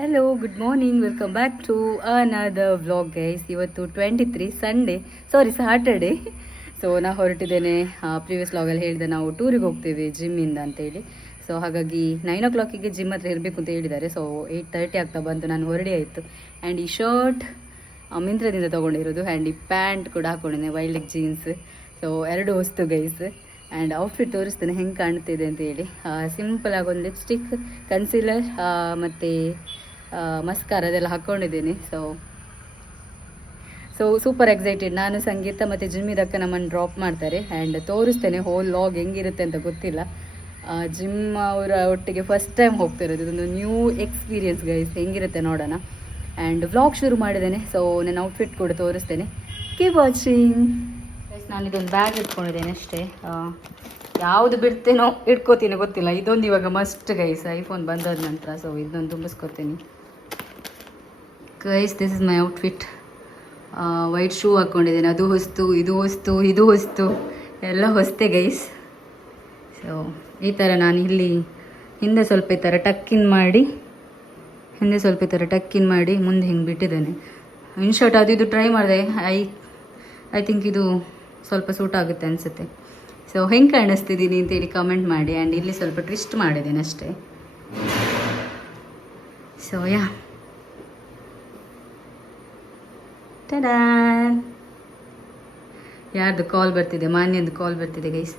Hello good morning, welcome back to another vlog guys. ಇವತ್ತು 23 Sunday, Saturday. So ನಾ ಹೊರಟಿದ್ದೇನೆ. Previous ವ್ಲಾಗಲ್ಲಿ ಹೇಳಿದೆ ನಾವು ಟೂರಿಗೆ ಹೋಗ್ತೇವೆ ಜಿಮ್ಮಿಂದ ಅಂತೇಳಿ. ಸೊ ಹಾಗಾಗಿ 9 o'clock ಜಿಮ್ ಹತ್ರ ಇರಬೇಕು ಅಂತ ಹೇಳಿದ್ದಾರೆ. ಸೊ 8:30 ಆಗ್ತಾ ಬಂತು, ನಾನು ಹೊರಡಿ ಆಯಿತು. ಆ್ಯಂಡ್ ಈ ಶರ್ಟ್ ಮಿಂತ್ರದಿಂದ ತೊಗೊಂಡಿರೋದು, ಆ್ಯಂಡ್ ಈ ಪ್ಯಾಂಟ್ ಕೂಡ ಹಾಕೊಂಡಿದ್ದೆ, ವೈಲ್ಡ್ ಲೆಗ್ ಜೀನ್ಸ್. ಸೊ ಎರಡು ವಸ್ತು ಗೈಸ್. ಆ್ಯಂಡ್ ಔಟ್ಫಿಟ್ ತೋರಿಸ್ತೇನೆ ಹೆಂಗೆ ಕಾಣ್ತಿದೆ ಅಂತ ಹೇಳಿ. ಸಿಂಪಲ್ ಆಗಿ ಒಂದು ಲಿಪ್ಸ್ಟಿಕ್, ಕನ್ಸೀಲರ್ ಮತ್ತು ಮಸ್ಕಾರ ಅದೆಲ್ಲ ಹಾಕ್ಕೊಂಡಿದ್ದೀನಿ. So super excited. ನಾನು ಸಂಗೀತ ಮತ್ತು ಜಿಮ್ಮಿದಕ್ಕ ನಮ್ಮನ್ನು ಡ್ರಾಪ್ ಮಾಡ್ತಾರೆ. ಆ್ಯಂಡ್ ತೋರಿಸ್ತೇನೆ ಹೋಲ್ ಲಾಗ್ ಹೆಂಗಿರುತ್ತೆ ಅಂತ ಗೊತ್ತಿಲ್ಲ. ಜಿಮ್ ಅವರ ಒಟ್ಟಿಗೆ ಫಸ್ಟ್ ಟೈಮ್ ಹೋಗ್ತಿರೋದು, ಇದೊಂದು ನ್ಯೂ ಎಕ್ಸ್ಪೀರಿಯನ್ಸ್ ಗೈಸ್, ಹೆಂಗಿರುತ್ತೆ ನೋಡೋಣ. ಆ್ಯಂಡ್ ವ್ಲಾಗ್ ಶುರು ಮಾಡಿದ್ದೇನೆ. ಸೊ ನನ್ನ ಔಟ್ಫಿಟ್ ಕೂಡ ತೋರಿಸ್ತೇನೆ, ಕೀಪ್ ವಾಚಿಂಗ್. ನಾನು ಇದೊಂದು ಬ್ಯಾಗ್ ಇಟ್ಕೊಂಡಿದ್ದೇನೆ ಅಷ್ಟೇ. ಯಾವುದು ಬಿಡ್ತೇನೋ ಇಟ್ಕೋತೀನಿ ಗೊತ್ತಿಲ್ಲ. ಇದೊಂದು ಇವಾಗ ಮಸ್ಟ್ ಗೈಸ್, ಐಫೋನ್ ಬಂದಾದ ನಂತರ. ಸೊ ಇದೊಂದು ತುಂಬಿಸ್ಕೊತೀನಿ guys. This is my outfit. White shoe ಹಾಕ್ಕೊಂಡಿದ್ದೇನೆ, ಅದು ಹೊಸ್ತು, ಇದು ಹೊಸ್ತು, ಎಲ್ಲ ಹೊಸ್ತೆ ಗೈಸ್. ಸೊ ಈ ಥರ ನಾನು ಇಲ್ಲಿ ಹಿಂದೆ ಸ್ವಲ್ಪ ಈ ಥರ ಟಕ್ಕಿನ್ ಮಾಡಿ ಮುಂದೆ ಹಿಂಗೆ ಬಿಟ್ಟಿದ್ದೇನೆ. ಇನ್ಶರ್ಟ್ ಅದು ಇದು ಟ್ರೈ ಮಾಡಿದೆ. ಐ ಥಿಂಕ್ ಇದು ಸ್ವಲ್ಪ ಸೂಟ್ ಆಗುತ್ತೆ ಅನಿಸುತ್ತೆ. ಸೊ ಹೆಂಗೆ ಕಾಣಿಸ್ತಿದ್ದೀನಿ ಅಂತೇಳಿ ಕಮೆಂಟ್ ಮಾಡಿ. ಆ್ಯಂಡ್ ಇಲ್ಲಿ ಸ್ವಲ್ಪ ಟ್ವಿಸ್ಟ್ ಮಾಡಿದ್ದೇನೆ ಅಷ್ಟೇ. ಸೊ ಟಡಾ, ಯಾರ್ದು ಕಾಲ್ ಬರ್ತಿದೆ? ಮಾನ್ಯಂದು ಕಾಲ್ ಬರ್ತಿದೆ ಗೈಸ್.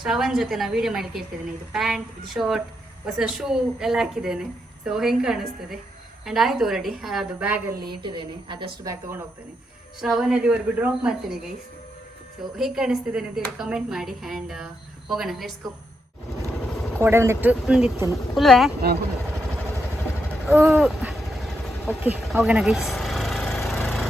ಶ್ರವಣ್ ಜೊತೆ ನಾನು ವೀಡಿಯೋ ಮಾಡಿ ಕೇಳ್ತಿದ್ದೇನೆ. ಇದು ಪ್ಯಾಂಟ್, ಇದು ಶರ್ಟ್, ಹೊಸ ಶೂ ಎಲ್ಲ ಹಾಕಿದ್ದೇನೆ. ಸೊ ಹೆಂಗೆ ಕಾಣಿಸ್ತದೆ? ಆ್ಯಂಡ್ ಆಯಿತು ರೆಡಿ. ಅದು ಬ್ಯಾಗಲ್ಲಿ ಇಟ್ಟಿದ್ದೇನೆ, ಅದಷ್ಟು ಬ್ಯಾಗ್ ತೊಗೊಂಡು ಹೋಗ್ತೇನೆ. ಶ್ರವಣಲ್ಲಿವರೆಗೂ ಡ್ರಾಪ್ ಮಾಡ್ತೀನಿ ಗೈಸ್. ಸೊ ಹೇಗೆ ಕಾಣಿಸ್ತಿದ್ದೇನೆ ಅಂತೇಳಿ ಕಮೆಂಟ್ ಮಾಡಿ. ಆ್ಯಂಡ್ ಹೋಗೋಣ, ಲೆಟ್ಸ್ ಗೋ. ಕೋಡೆ ಒಂದಿತ್ತು ಅಲ್ವೇ? ಓಕೆ ಹೋಗೋಣ ಗೈಸ್.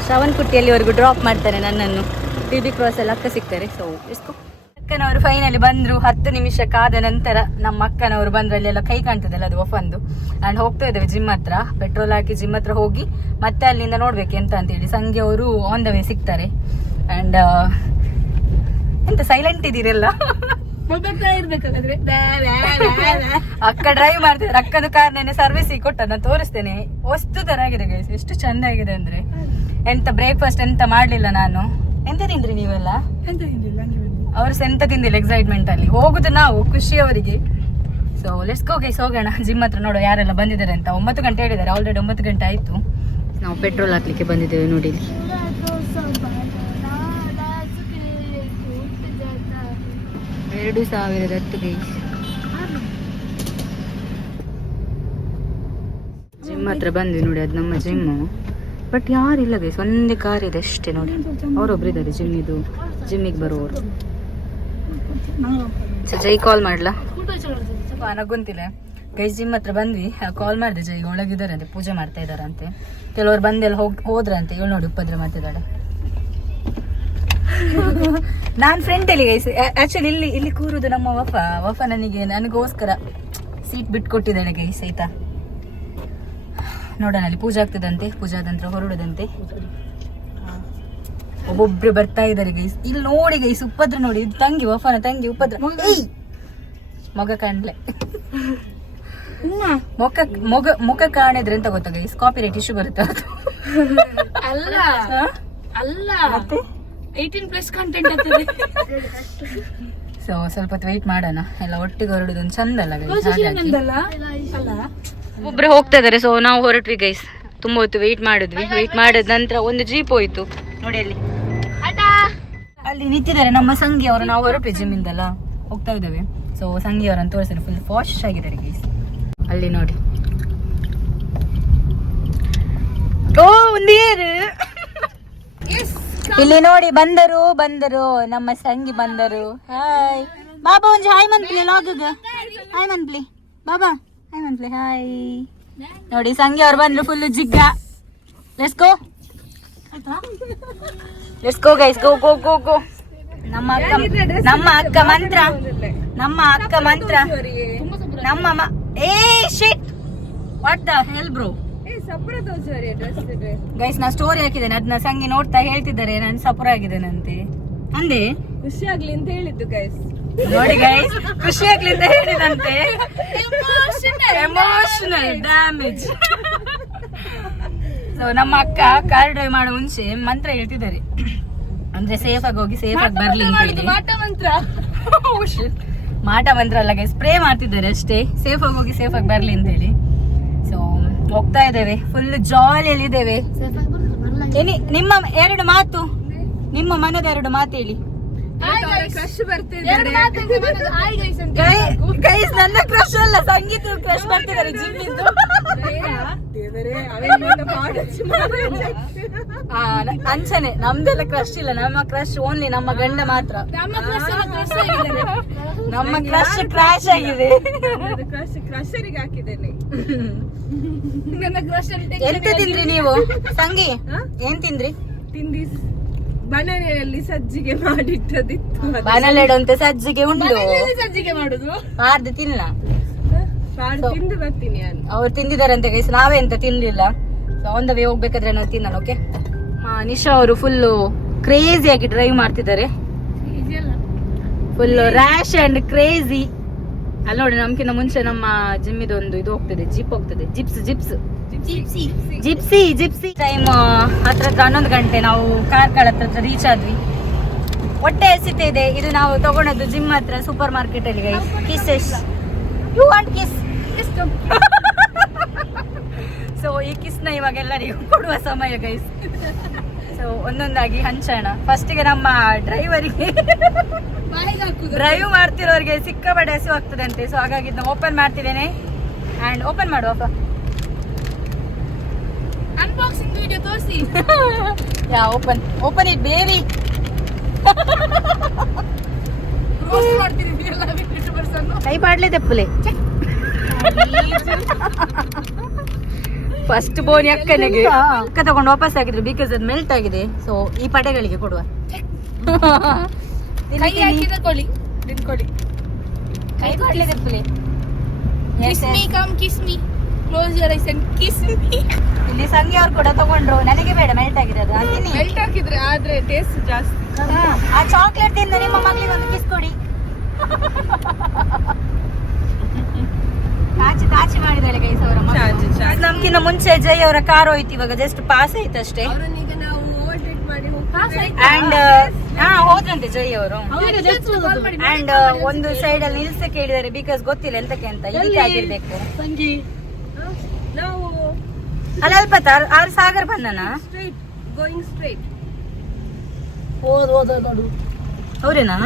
ಶ್ರವಣ್ ಕುಟ್ಟಿಯಲ್ಲಿವರೆಗೂ ಡ್ರಾಪ್ ಮಾಡ್ತಾರೆ ನನ್ನನ್ನು. BB ಕ್ರಾಸಲ್ಲಿ ಅಕ್ಕ ಸಿಗ್ತಾರೆ. So let's go. ಅಕ್ಕನವರು ಫೈನಲಿ ಬಂದರು. 10 ನಿಮಿಷ ಕಾದ ನಂತರ ನಮ್ಮ ಅಕ್ಕನವರು ಬಂದರು. ಅಲ್ಲೆಲ್ಲ ಕೈ ಕಾಣ್ತದಲ್ಲ, ಅದು ಒಫಂದು. ಆ್ಯಂಡ್ ಹೋಗ್ತಾ ಇದ್ದೇವೆ ಜಿಮ್ ಹತ್ರ. ಪೆಟ್ರೋಲ್ ಹಾಕಿ ಜಿಮ್ ಹತ್ರ ಹೋಗಿ ಮತ್ತೆ ಅಲ್ಲಿಂದ ನೋಡ್ಬೇಕು ಎಂತ ಅಂತೇಳಿ. ಸಂಜೆ ಅವರು ಆನ್ ದ ವೇ ಸಿಗ್ತಾರೆ. ಆ್ಯಂಡ್ ಎಂತ ಸೈಲೆಂಟ್ ಇದ್ದೀರಲ್ಲ? ಇರ್ಬೇಕಾದ್ರೆ ಅಕ್ಕ ಡ್ರೈವ್ ಮಾಡ್ತಿದ್ದಾರೆ. ಅಕ್ಕದ ಕಾರ್ ನೆನೆ ಸರ್ವಿಸಿಗೆ ಕೊಟ್ಟ, ನಾನು ತೋರಿಸ್ತೇನೆ. ವಸ್ತು ತರ ಆಗಿದೆ ಗೈಸ್, ಎಷ್ಟು ಚಂದ ಆಗಿದೆ ಅಂದ್ರೆ. ಎಂತ ಬ್ರೇಕ್ಫಾಸ್ಟ್ ಎಂತ ಮಾಡ್ಲಿಲ್ಲ ನಾನು. ಎಂತ ತಿಂದ್ರಿ ನೀವೆಲ್ಲ? ಅವರು ಎಂತ ತಿಂದಿಲ್ಲ ಎಕ್ಸೈಟ್ಮೆಂಟ್ ಅಲ್ಲಿ. ಹೋಗುದು ನಾವು, ಖುಷಿ ಅವರಿಗೆ. ಸೊ ಲೆಟ್ಸ್ ಗೋ ಗೈಸ್, ಹೋಗೋಣ ಜಿಮ್ ಹತ್ರ. ನೋಡೋ ಯಾರೆಲ್ಲ ಬಂದಿದ್ದಾರೆ ಅಂತ. 9 ಗಂಟೆ ಹೇಳಿದ್ದಾರೆ, ಆಲ್ರೆಡಿ 9 ಗಂಟೆ ಆಯ್ತು. ನಾವು ಪೆಟ್ರೋಲ್ ಹಾಕ್ಲಿಕ್ಕೆ ಬಂದಿದ್ದೇವೆ ನೋಡಿ ಇಲ್ಲಿ. 2010 ಗೈಸ್. ಜಿಮ್ ಹತ್ರ ಬಂದ್ವಿ ನೋಡಿ, ಅದು ನಮ್ಮ ಜಿಮ್ಮು. ಬಟ್ ಯಾರಿಲ್ಲ ಗೈಸ್, ಒಂದೇ ಕಾರ್ ಇದೆ ಅಷ್ಟೇ ನೋಡಿ. ಅವರೊಬ್ರು ಇದ್ದಾರೆ ಜಿಮ್ಮಿಗೆ ಬರುವವರು. ಜೈ ಕಾಲ್ ಮಾಡ್ಲಾ? ನಗುಂತಿಲ್ಲ ಗೈಸ್. ಜಿಮ್ ಹತ್ರ ಬಂದ್ವಿ, ಕಾಲ್ ಮಾಡಿದೆ ಜೈ. ಒಳಗಿದ್ದಾರೆ ಅಂತೆ, ಪೂಜೆ ಮಾಡ್ತಾ ಇದ್ದಾರಂತೆ. ಕೆಲವರು ಬಂದೆಲ್ಲ ಹೋದ್ರಂತೆ. ಇವಳು ನೋಡಿ ಉಪದ್ರ ಮಾಡ್ತಿದ್ದಾಳೆ. ನಾನು ಫ್ರೆಂಡಲ್ಲಿ ಗೈಸ್. ಆಕ್ಚುಲಿ ಇಲ್ಲಿ ಕೂರುದು ನಮ್ಮ ವಫ ನನಗೋಸ್ಕರ ಸೀಟ್ ಬಿಟ್ಕೊಟ್ಟಿದ್ದಾಳೆ ಗೈಸ್, ಆಯ್ತಾ? ನೋಡೋಣ, ಅಲ್ಲಿ ಪೂಜೆ ಆಗ್ತದಂತೆ. ಪೂಜಾದ ನಂತರ ಹೊರಡದಂತೆ. ಒಬ್ಬೊಬ್ರು ಬರ್ತಾ ಇದ್ದಾರೆ ಗೈಸ್. ಇಲ್ಲಿ ನೋಡಿ ಗೈಸ್, ಉಪದ್ರ ನೋಡಿ, ತಂಗಿ, ವಫನ ತಂಗಿ ಉಪದ್ರ. ಮೊಗ ಕಾಣ್ಲೆ, ಮುಖ ಕಾಣಿದ್ರೆ ಅಂತ ಗೊತ್ತಾ ಗೈಸ್, ಕಾಪಿರೈಟ್ ಇಶ್ಯೂ ಬರುತ್ತೆ. ಅಲ್ಲ ಮತ್ತೆ 18+ ಕಂಟೆಂಟ್ ಆಗ್ತದೆ. ಸೊ ಸ್ವಲ್ಪ ಹೊತ್ತು ವೆಯ್ಟ್ ಮಾಡೋಣ. ಎಲ್ಲ ಒಟ್ಟಿಗೆ ಹೊರಡುದೊಂದು ಚಂದ ಅಲ್ಲ ಗೈಸ್? ಒಬ್ರು ಹೋಗ್ತಾ ಇದಾರೆ. ಸೊ ನಾವು ಹೊರಟ್ವಿ ಗೈಸ್. ತುಂಬಾ ಹೊತ್ತು ವೆಯ್ಟ್ ಮಾಡಿದ್ವಿ. ವೆಯ್ಟ್ ಮಾಡಿದ ನಂತರ ಒಂದು ಜೀಪ್ ಹೋಯ್ತು ನೋಡಿ. ಅಲ್ಲಿ ನಿಂತಿದ್ದಾರೆ ನಮ್ಮ ಸಂಗಿ ಅವರು. ನಾವು ಹೊರಟ್ವಿ ಜಿಮ್ಮಿಂದಲ್ಲ, ಹೋಗ್ತಾ ಇದ್ದೇವೆ. ಸೊ ಸಂಗಿ ಅವರನ್ನು ತೋರಿಸಿದ್ರೆ ಫುಲ್ ಫಾಶ್ ಆಗಿದ್ದಾರೆ ಗೈಸ್. ಅಲ್ಲಿ ನೋಡಿ. ಓ ಒಂದೇರು ಇಲ್ಲಿ ನೋಡಿ, ಬಂದರು ನಮ್ಮ ಸಂಗಿ ಬಂದರು. ಹಾಯ್ ಬಾಬಾ, ಒಂದು ಹಾಯ್ ಮನ್ಪ್ಲಿ ಲಾಗಗ. ಹಾಯ್ ಮನ್ಪ್ಲಿ ಬಾಬಾ, ಹಾಯ್ ಮನ್ಪ್ಲಿ. ಹಾಯ್ ನೋಡಿ, ಸಂಗಿ ಅವ್ರು ಬಂದ್ರು. ಫುಲ್ ಜಿಗ್ಗ. Let's go guys, go. ನಮ್ಮ ಅಕ್ಕ ಮಂತ್ರ ಏ shit, what the hell bro. Guys ನಾ ಸ್ಟೋರಿ ಹಾಕಿದ್ದೇನೆ, ಅದನ್ನ ಸಂಗಿ ನೋಡ್ತಾ ಹೇಳ್ತಿದ್ದಾರೆ ನಾನು ಸಪುರ ಆಗಿದ್ದೇನಂತೆ. ಅಂದೆ ಖುಷಿ ಆಗ್ಲಿ ಅಂತ ಹೇಳಿದ್ದು ಗೈಸ್. ನೋಡಿ ಗೈಸ್, ಖುಷಿ ಆಗ್ಲಿಂದ ಹೇಳಿದಂತೆ ಎಮೋಷನಲ್ ಡ್ಯಾಮೇಜ್. ಸೊ ನಮ್ಮ ಅಕ್ಕ ಕಾರ್ ಡ್ರೈವ್ ಮಾಡೋ ಮುಂಚೆ ಮಂತ್ರ ಹೇಳ್ತಿದ್ದಾರೆ, ಅಂದ್ರೆ ಸೇಫ್ ಆಗಿ ಹೋಗಿ ಸೇಫ್ ಆಗಿ ಬರ್ಲಿ ಅಂತ ಹೇಳಿ. ಮಾಟ ಮಂತ್ರ ಅಲ್ಲ ಗೈಸ್, ಸ್ಪ್ರೇ ಮಾಡ್ತಿದ್ದಾರೆ ಅಷ್ಟೇ, ಸೇಫ್ ಆಗಿ ಹೋಗಿ ಸೇಫ್ ಆಗಿ ಬರ್ಲಿ ಅಂತ ಹೇಳಿ. ಸೊ ಹೋಗ್ತಾ ಇದ್ದೇವೆ, ಫುಲ್ ಜಾಲಿಯಲ್ಲಿ ಇದ್ದೇವೆ. ನಿಮ್ಮ ಎರಡು ಮಾತು, ನಿಮ್ಮ ಮನದ ಎರಡು ಮಾತು ಹೇಳಿ. ಗೈಸ್ ನನ್ನ ಕ್ರಶ್ ಅಲ್ಲ, ಸಂಗೀತ ಕ್ರಶ್ ಬರ್ತಿದ್ದಾರೆ ಜಿಮ್ಮಿಂದು. ಅಂಚನೆ ನಮ್ದೆಲ್ಲ ಕ್ರಶ್ ಇಲ್ಲ, ನಮ್ಮ ಕ್ರಶ್ ಓನ್ಲಿ ನಮ್ಮ ಗಂಡ ಮಾತ್ರ. ನಮ್ಮ ಕ್ರಶ್ ಕ್ರಾಶ್ ಆಗಿದೆ. ಎಂತ ತಿಂದ್ರಿ ನೀವು ಸಂಗಿ? ಏನ್ ತಿಂದ್ರಿ? ಬನಾನೆಯಲ್ಲಿ ಸಜ್ಜಿಗೆ ಮಾಡಿಟ್ಟದಿತ್ತು. ಬನಾನೆಡು ಅಂತ ಸಜ್ಜಿಗೆ ಉಂಟು, ಸಜ್ಜಿಗೆ ಮಾಡುದು ಪಾರ್ದು ತಿನ್ನ. ತಿಂದು ಬರ್ತೀನಿ. ಅವ್ರು ತಿಂದಿದಾರಂತೆ ಗೈಸ್, ನಾವೇ ಅಂತ ತಿನ್ಲಿಲ್ಲ. ಸೊ ಆನ್ ದ ವೇ ಹೋಗ್ಬೇಕಾದ್ರೆ ನಾವು ತಿನ್ನೋಣ. ಓಕೆ, ನಿಶಾ ಅವರು ಫುಲ್ ಕ್ರೇಜಿ ಆಗಿ ಡ್ರೈವ್ ಮಾಡ್ತಿದ್ದಾರೆ, ಫುಲ್ ರ್ಯಾಶ್ ಅಂಡ್ ಕ್ರೇಜಿ. ಅಲ್ಲಿ ನೋಡಿ, ನಮ್ಕಿಂತ ಮುಂಚೆ ನಮ್ಮ ಜಿಮ್ಮಿದೊಂದು ಇದು ಹೋಗ್ತದೆ, ಜಿಪ್ ಹೋಗ್ತದೆ, ಜಿಪ್ಸಿ. ಟೈಮ್ ಹತ್ರ 11 ಗಂಟೆ. ನಾವು ಕಾರ್ಕಳ ಹತ್ರ ರೀಚ್ ಆದ್ವಿ. ಹೊಟ್ಟೆ ಹಸಿತಾ ಇದೆ. ಇದು ನಾವು ತಗೊಂಡದ್ದು ಜಿಮ್ ಹತ್ರ ಸೂಪರ್ ಮಾರ್ಕೆಟ್ ಅಲ್ಲಿ guys. Kiss, you want kiss? So ಈ ಕಿಸ್ ನ ಇವಾಗ ಎಲ್ಲರಿಗೂ ಕೊಡುವ ಸಮಯ ಗೈಸ್. ಸೊ ಒಂದೊಂದಾಗಿ ಹಂಚೋಣ. ಫಸ್ಟಿಗೆ ನಮ್ಮ ಡ್ರೈವರಿಗೆ, ಡ್ರೈವ್ ಮಾಡ್ತಿರೋರಿಗೆ ಸಿಕ್ಕಾಪಟ್ಟೆ ಹಸಿವು ಆಗ್ತದೆ ಅಂತೆ. ಸೊ ಹಾಗಾಗಿ ನಾವು ಓಪನ್ ಮಾಡ್ತಿದ್ದೇನೆ. ಅಂಡ್ ಓಪನ್ ಮಾಡುವಪ್ಪ, ಅನ್ಬಾಕ್ಸಿಂಗ್ ವಿಡಿಯೋ ತೋರಿಸಿ. ಯಾ ಓಪನ್ ಇಟ್ ಬೇಬಿ. ಕೈ ಪಾಡ್ಲೆ ತೆಪ್ಪಲೆ. ಫಸ್ಟ್ ಬೋನಿ ಅಕ್ಕನಿಗೆ ಅಕ್ಕ ತಗೊಂಡು ವಾಪಸ್ ಹಾಕಿದ್ರು, ಬಿಕಾಸ್ ಅದು ಮೆಲ್ಟ್ ಆಗಿದೆ. ಸೊ ಈ ಪಡೆಗಳಿಗೆ ಕೊಡುವ. ಕೈ ಹಾಕಿ ತಕೊಳ್ಳಿ, ಕೈ ಪಾಡ್ಲೆ ತೆಪ್ಪಲೆ. Kiss me, come kiss me, close your eyes and kiss me. ಇಲ್ಲಿ ಸಂಗಿ ಅವ್ರು ಕೂಡ ತಗೊಂಡ್ರು, ನನಗೆ ಬೇಡ, ಮೆಲ್ಟ್ ಆಗಿದೆ ಅದು. ಮೆಲ್ಟ್ ಹಾಕಿದ್ರೆ ಆದ್ರೆ ಟೇಸ್ಟ್ ಜಾಸ್ತಿ. ಆ ಚಾಕ್ಲೇಟ್ ತಿಂದ ನಿಮ್ಮ ಮಗಳಿಗೆ ಒಂದು ಕಿಸ್ ಕೊಡಿ. ಕಾಚಿ ಮಾಡಿದಾಳೆ ಗೈಸ್ ಅವರ ಮಗಳು. ನಮ್ಗಿನ್ನ ಮುಂಚೆ ಜೈ ಅವರ ಕಾರ್ ಹೋಯ್ತು, ಇವಾಗ ಜಸ್ಟ್ ಪಾಸ್ ಆಯ್ತು ಅಷ್ಟೇ. ಅಂಡ್ ಹೋದ್ರಂತೆ ಜೈ ಅವರು. ಅಂಡ್ ಒಂದು ಸೈಡ್ ಅಲ್ಲಿ ನಿಲ್ಸ ಕೇಳಿದಾರೆ, ಬಿಕಾಸ್ ಗೊತ್ತಿಲ್ಲ ಎಂತಕ್ಕೆ ಅಂತ. ಇದಕ್ಕೆ ಆಗಿರ್ಬೇಕು. ಅಲ್ಲ ಅಲ್ಪ ಅವ್ರ ಸಾಗರ್ ಬಂದನ ಅವ್ರೇನಾ?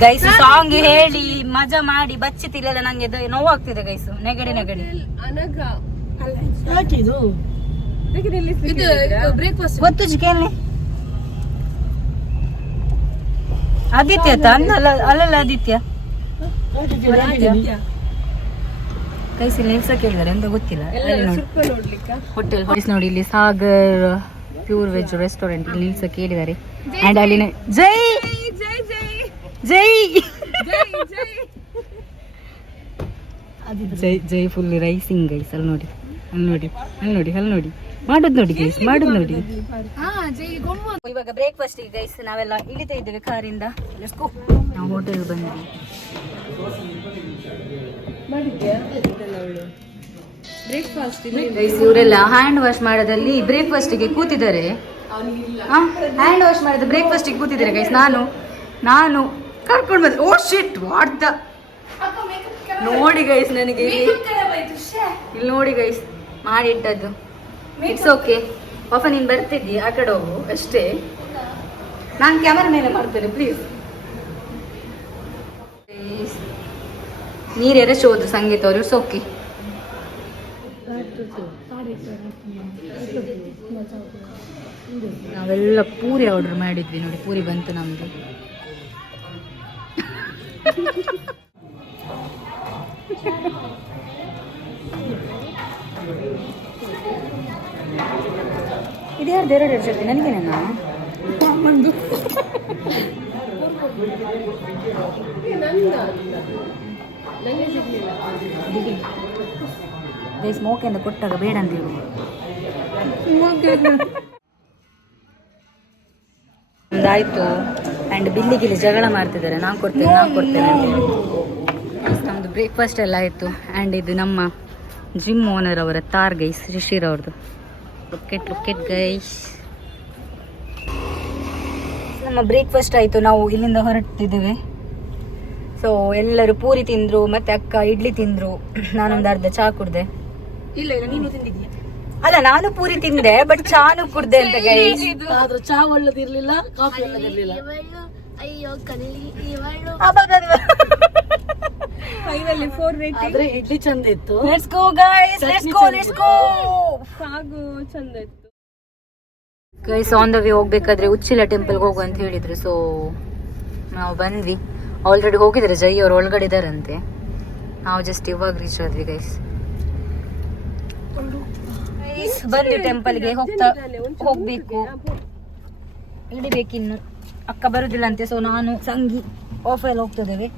ಗೈಸ್ ಸಾಂಗ್ ಹೇಳಿ ಮಜಾ ಮಾಡಿ ಬಚ್ಚಿತಿಲ್ಲ, ನಂಗೆ ನೋವಾಗ್ತಿದೆ ಗೈಸ್. ನೆಗಡಿ ಬ್ರೇಕ್ಫಾಸ್ಟ್ ಗೊತ್ತು ಚಿಕನ್. ಆದಿತ್ಯ ಅಲ್ಲಲ್ಲ ಆದಿತ್ಯ ಗೈಸ್. ಇಲ್ಲಿ ನಿಲ್ಸ ಕೇಳಿದಾರೆ ಅಂತ ಗೊತ್ತಿಲ್ಲ. ಹೋಟೆಲ್ ನೋಡಿ, ಇಲ್ಲಿ ಸಾಗರ್ ಪ್ಯೂರ್ ವೆಜ್ ರೆಸ್ಟೋರೆಂಟ್ ಇಲ್ಲಿ ನಿಲ್ಸ ಕೇಳಿದ್ದಾರೆ. ಅಂಡ್ ಅಲ್ಲಿ ಜೈ ಜೈ ಫುಲ್ ರೈಸಿಂಗ್ ಗೈಸ್. ಅಲ್ಲಿ ನೋಡಿ ಮಾಡೋದು ನೋಡಿ ಗೈಸ್, ಮಾಡೋದು ನೋಡಿ. ಇವಾಗ ಬ್ರೇಕ್ಫಾಸ್ಟ್ ಗೈಸ್ ನಾವೆಲ್ಲ ಇಳಿತಾ ಇದ್ದೇವೆ ಕಾರಿಂದ. ನಾವು ಹೋಟೆಲ್ ಬಂದ್ವಿ. ಗೈಸ್ ಇವರೆಲ್ಲ ಹ್ಯಾಂಡ್ ವಾಶ್ ಮಾಡೋದಲ್ಲಿ ಬ್ರೇಕ್ಫಾಸ್ಟಿಗೆ ಕೂತಿದ್ದಾರೆ. ಹ್ಯಾಂಡ್ ವಾಶ್ ಮಾಡಿದ ಬ್ರೇಕ್ಫಾಸ್ಟಿಗೆ ಕೂತಿದ್ದಾರೆ ಗೈಸ್. ನಾನು ಕರ್ಕೊಂಡು ಬಂದೆ. ಓ ಶಿಟ್, ವಾಟ್ ದ. ನೋಡಿ ಗೈಸ್, ನನಗೆ ಇಲ್ಲಿ ನೋಡಿ ಗೈಸ್ ಮಾಡಿಟ್ಟದ್ದು. ಇಟ್ಸ್ ಓಕೆ ಪಾಪ, ನೀನು ಬರ್ತಿದ್ದಿ, ಆ ಕಡೆ ಹೋಗು ಅಷ್ಟೇ. ನಾನು ಕ್ಯಾಮರಾ ಮೇಲೆ ಮಾಡ್ತೇನೆ ಪ್ಲೀಸ್. ನೀರು ಎರಚೋದು ಸಂಗೀತ ಅವರು. It's okay. ನಾವೆಲ್ಲ ಪೂರಿ ಆರ್ಡರ್ ಮಾಡಿದ್ವಿ ನೋಡಿ, ಪೂರಿ ಬಂತು ನಮ್ದು. ಇದು ಯಾರ್ದು ಎರಡು ಚಟ್ನಿ? ನನಗೇನ ಸ್ಮೋಕಿಂದ ಕೊಟ್ಟಾಗ ಬೇಡ ಅಂತ ಹೇಳುದು. ಆಯ್ತು. ಆ್ಯಂಡ್ ಬಿಲ್ಲಿಗಿಲ್ಲಿ ಜಗಳ ಮಾಡ್ತಿದ್ದಾರೆ, ನಾನು ಕೊಡ್ತೇನೆ ಅಂತ ಹೇಳಿ. ನಮ್ಮದು ಬ್ರೇಕ್ಫಾಸ್ಟ್ ಎಲ್ಲ ಆಯಿತು. ಆ್ಯಂಡ್ ಇದು ನಮ್ಮ ಜಿಮ್ ಓನರ್ ಅವರ ತಾರ್ ಗೈಸ್, ಶಿಶಿರ್ ಅವ್ರದ್ದು. ಲುಕೆಟ್ ಗೈಸ್. ನಮ್ಮ ಬ್ರೇಕ್ಫಾಸ್ಟ್ ಆಯಿತು, ನಾವು ಇಲ್ಲಿಂದ ಹೊರಟಿದ್ದೇವೆ. ಸೊ ಎಲ್ಲರೂ ಪೂರಿ ತಿಂದರು, ಮತ್ತೆ ಅಕ್ಕ ಇಡ್ಲಿ ತಿಂದರು, ನಾನೊಂದು ಅರ್ಧ ಚಹಾ ಕುಡ್ದೆ. ಇಲ್ಲ ನೀನು ತಿಂದಿದ್ದೀಯ? ಅಲ್ಲ, ನಾನು ಪೂರಿ ತಿಂದೆ, ಬಟ್ ಚಾನು ಕುಡ್ದೆ ಅಂತ ಗೈಸ್. ಆದ್ರೂ ಚಾ ಒಳ್ಳೇದಿರ್ಲಿಲ್ಲ, ಕಾಫಿ ಒಳ್ಳೇದಿರ್ಲಿಲ್ಲ. ಅಯ್ಯೋ ಫೈನಲಿ 4 ರೇಟಿಂಗ್. ಆದ್ರೆ ಇಡ್ಲಿ ಚಂದ ಇತ್ತು. Let's go guys, let's go. ಸಾಗು ಚಂದ ಇತ್ತು ಗೈಸ್. ಆನ್ ದ ವೇ ಹೋಗ್ಬೇಕಾದ್ರೆ ಉಚ್ಚಿಲ ಟೆಂಪಲ್ಗೆ ಹೋಗು ಅಂತ ಹೇಳಿದ್ರು. ಸೊ ನಾವು ಬಂದ್ವಿ. ಆಲ್ರೆಡಿ ಹೋಗಿದ್ದಾರೆ, ಜೈ ಅವ್ರು ಒಳಗಡೆ ಇದಾರಂತೆ. ನಾವು ಜಸ್ಟ್ ಇವಾಗ ರೀಚ್ ಆದ್ವಿ ಗೈಸ್. ಬಂದ್ವಿ ಟೆಂಪಲ್ಗೆ, ಹೋಗ್ಬೇಕು, ಇಳಿಬೇಕಿನ್ನು. ಅಕ್ಕ ಬರುದಿಲ್ಲ ಅಂತೆ, ಸೊ ನಾನು ಸಂಗಿ ಆಫಲ್ಲಿ ಹೋಗ್ತಿದ್ದೇವೆ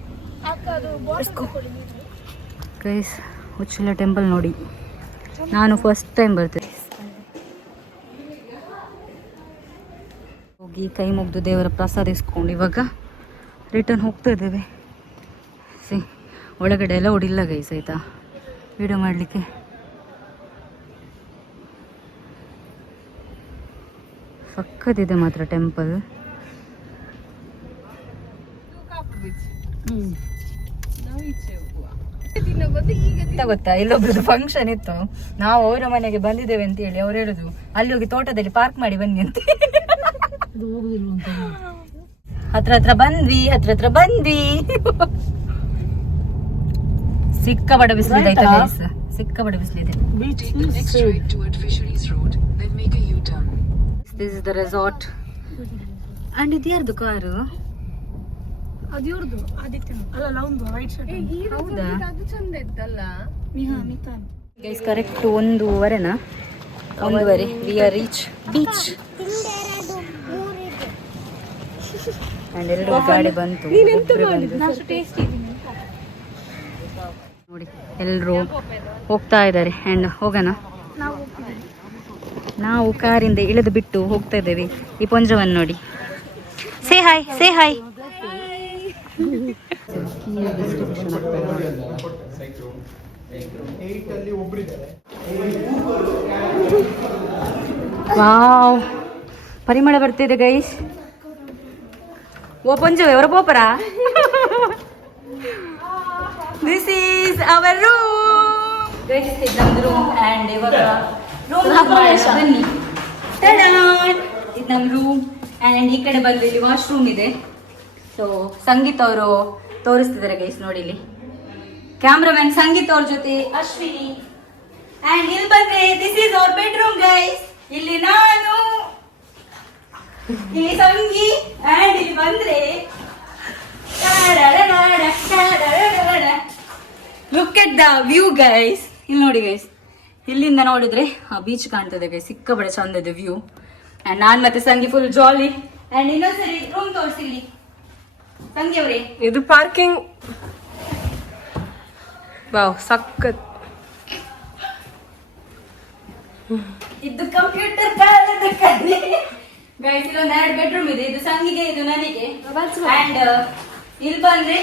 ಗೈಸ್. ಉಚ್ಚಿಲ ಟೆಂಪಲ್ ನೋಡಿ, ನಾನು ಫಸ್ಟ್ ಟೈಮ್ ಬರ್ತೀನಿ. ಹೋಗಿ ಕೈ ಮುಗ್ದು ದೇವರ ಪ್ರಸಾದ ಇಸ್ಕೊಂಡು ಇವಾಗ ರಿಟರ್ನ್ ಹೋಗ್ತಾ ಇದ್ದೇವೆ. ಒಳಗಡೆ ಎಲ್ಲ ಹೊಡಿಲ್ಲ ಗೈಸ್, ಆಯ್ತಾ, ವಿಡಿಯೋ ಮಾಡಲಿಕ್ಕೆ. ಸಕ್ಕತ್ತಿದೆ ಮಾತ್ರ ಟೆಂಪಲ್. ಗೊತ್ತಾ, ಇಲ್ಲೊಬ್ರದ್ದು ಫಂಕ್ಷನ್ ಇತ್ತು, ನಾವು ಅವರ ಮನೆಗೆ ಬಂದಿದ್ದೇವೆ ಅಂತ ಹೇಳಿ ಅವ್ರು ಹೇಳುದು ಅಲ್ಲಿ ಹೋಗಿ ತೋಟದಲ್ಲಿ ಪಾರ್ಕ್ ಮಾಡಿ ಬನ್ನಿ ಅಂತ. ಹತ್ರ ಬಂದ್ವಿ. ಸಿಕ್ಕಾಪಟ್ಟೆ ಬಿಸಿಲಿದೆ ಆಯ್ತಾ ಗೈಸ್, ಸಿಕ್ಕಾಪಟ್ಟೆ ಬಿಸಿಲಿದೆ. This is the resort. And ಇದು ಯಾರ್ದು ಕಾರು? ಅದ್ಯವ್ರದ್ದು, ಆದಿತ್ಯನ. ಅಲ್ಲ ಒಂದು ವೈಟ್ ಶರ್ಟ್. ಹೌದಾ? ಅದು ಚಂದ ಇತ್ತಲ್ಲ. ಮಿತಾನ್ guys correct 1:15 we are reach beach. and ಎಲ್ಲರೂ ಗಾಡಿ ಬಂತು. ನೋಡಿ ಎಲ್ಲರೂ ಹೋಗ್ತಾ ಇದ್ದಾರೆ. ಆ್ಯಂಡ್ ಹೋಗೋಣ. ನಾವು ಕಾರಿಂದ ಇಳಿದು ಬಿಟ್ಟು ಹೋಗ್ತಾ ಇದ್ದೇವೆ. ಈ ಪೊಂಜವನ್ನು ನೋಡಿ. Say hi. ವಾವ್, ಪರಿಮಳ ಬರ್ತಿದೆ ಗೈಸ್. ಓ ಪೊಂಜವೇ ಹೊರ ಪೋಪರ. This is our room guys. ಇದು ನಮ್ದು ರೂಮ್. ಆ್ಯಂಡ್ ಇವಾಗ ಬನ್ನಿ, ಇದು ನಮ್ಮ ರೂಮ್. ಆ್ಯಂಡ್ ಈ ಕಡೆ ಬಂದು ಇಲ್ಲಿ ವಾಶ್ರೂಮ್ ಇದೆ. ಸೊ ಸಂಗೀತ್ ಅವರು ತೋರಿಸ್ತಿದ್ದಾರೆ ಗೈಸ್, ನೋಡಿ ಇಲ್ಲಿ ಕ್ಯಾಮ್ರಾಮನ್ ಸಂಗೀತ್ ಅವ್ರ ಜೊತೆ ಅಶ್ವಿನಿ. ಆ್ಯಂಡ್ ಇಲ್ಲಿ ಬಂದ್ರೆ this is hour bedroom guys. ಇಲ್ಲಿ ನಾನು, ಇಲ್ಲಿ ಸಂಗಿ. ಆ್ಯಂಡ್ ಇಲ್ಲಿ ಬಂದ್ರೆ look at the view guys. ಇಲ್ಲಿ ನೋಡಿ ಗೈಸ್, ಇಲ್ಲಿಂದ ನೋಡಿದ್ರೆ ಆ ಬೀಚ್ ಕಾಣ್ತದೆ ಗೈಸ್, ಸಿಕ್ಕಾಪಟ್ಟೆ ಚಂದ ಇದೆ ವ್ಯೂ. ಆ್ಯಂಡ್ ನಾನು ಮತ್ತೆ ಸಂಗಿ ಫುಲ್ ಜಾಲಿ. ಆ್ಯಂಡ್ ಇನ್ನೊಂದ್ಸರಿ ರೂಮ್ ತೋರಿಸಿಲ್ಲಿ ಸಂಗಿ ಅವರೇ. ಇದು ಪಾರ್ಕಿಂಗ್. ವಾವ್, ಸಖತ್. ಇದು ಕಂಪ್ಯೂಟರ್ ಕಾಲದ ಕಲೆ ಗೈಸ್. ಇಲ್ಲೊಂದು 2 ಬೆಡ್ರೂಮ್ ಇದೆ, ಇದು ಸಂಗಿಗೆ, ಇದು ನನಗೆ. ಆ್ಯಂಡ್ ಇಲ್ಲಿ ಬಂದ್ರೆ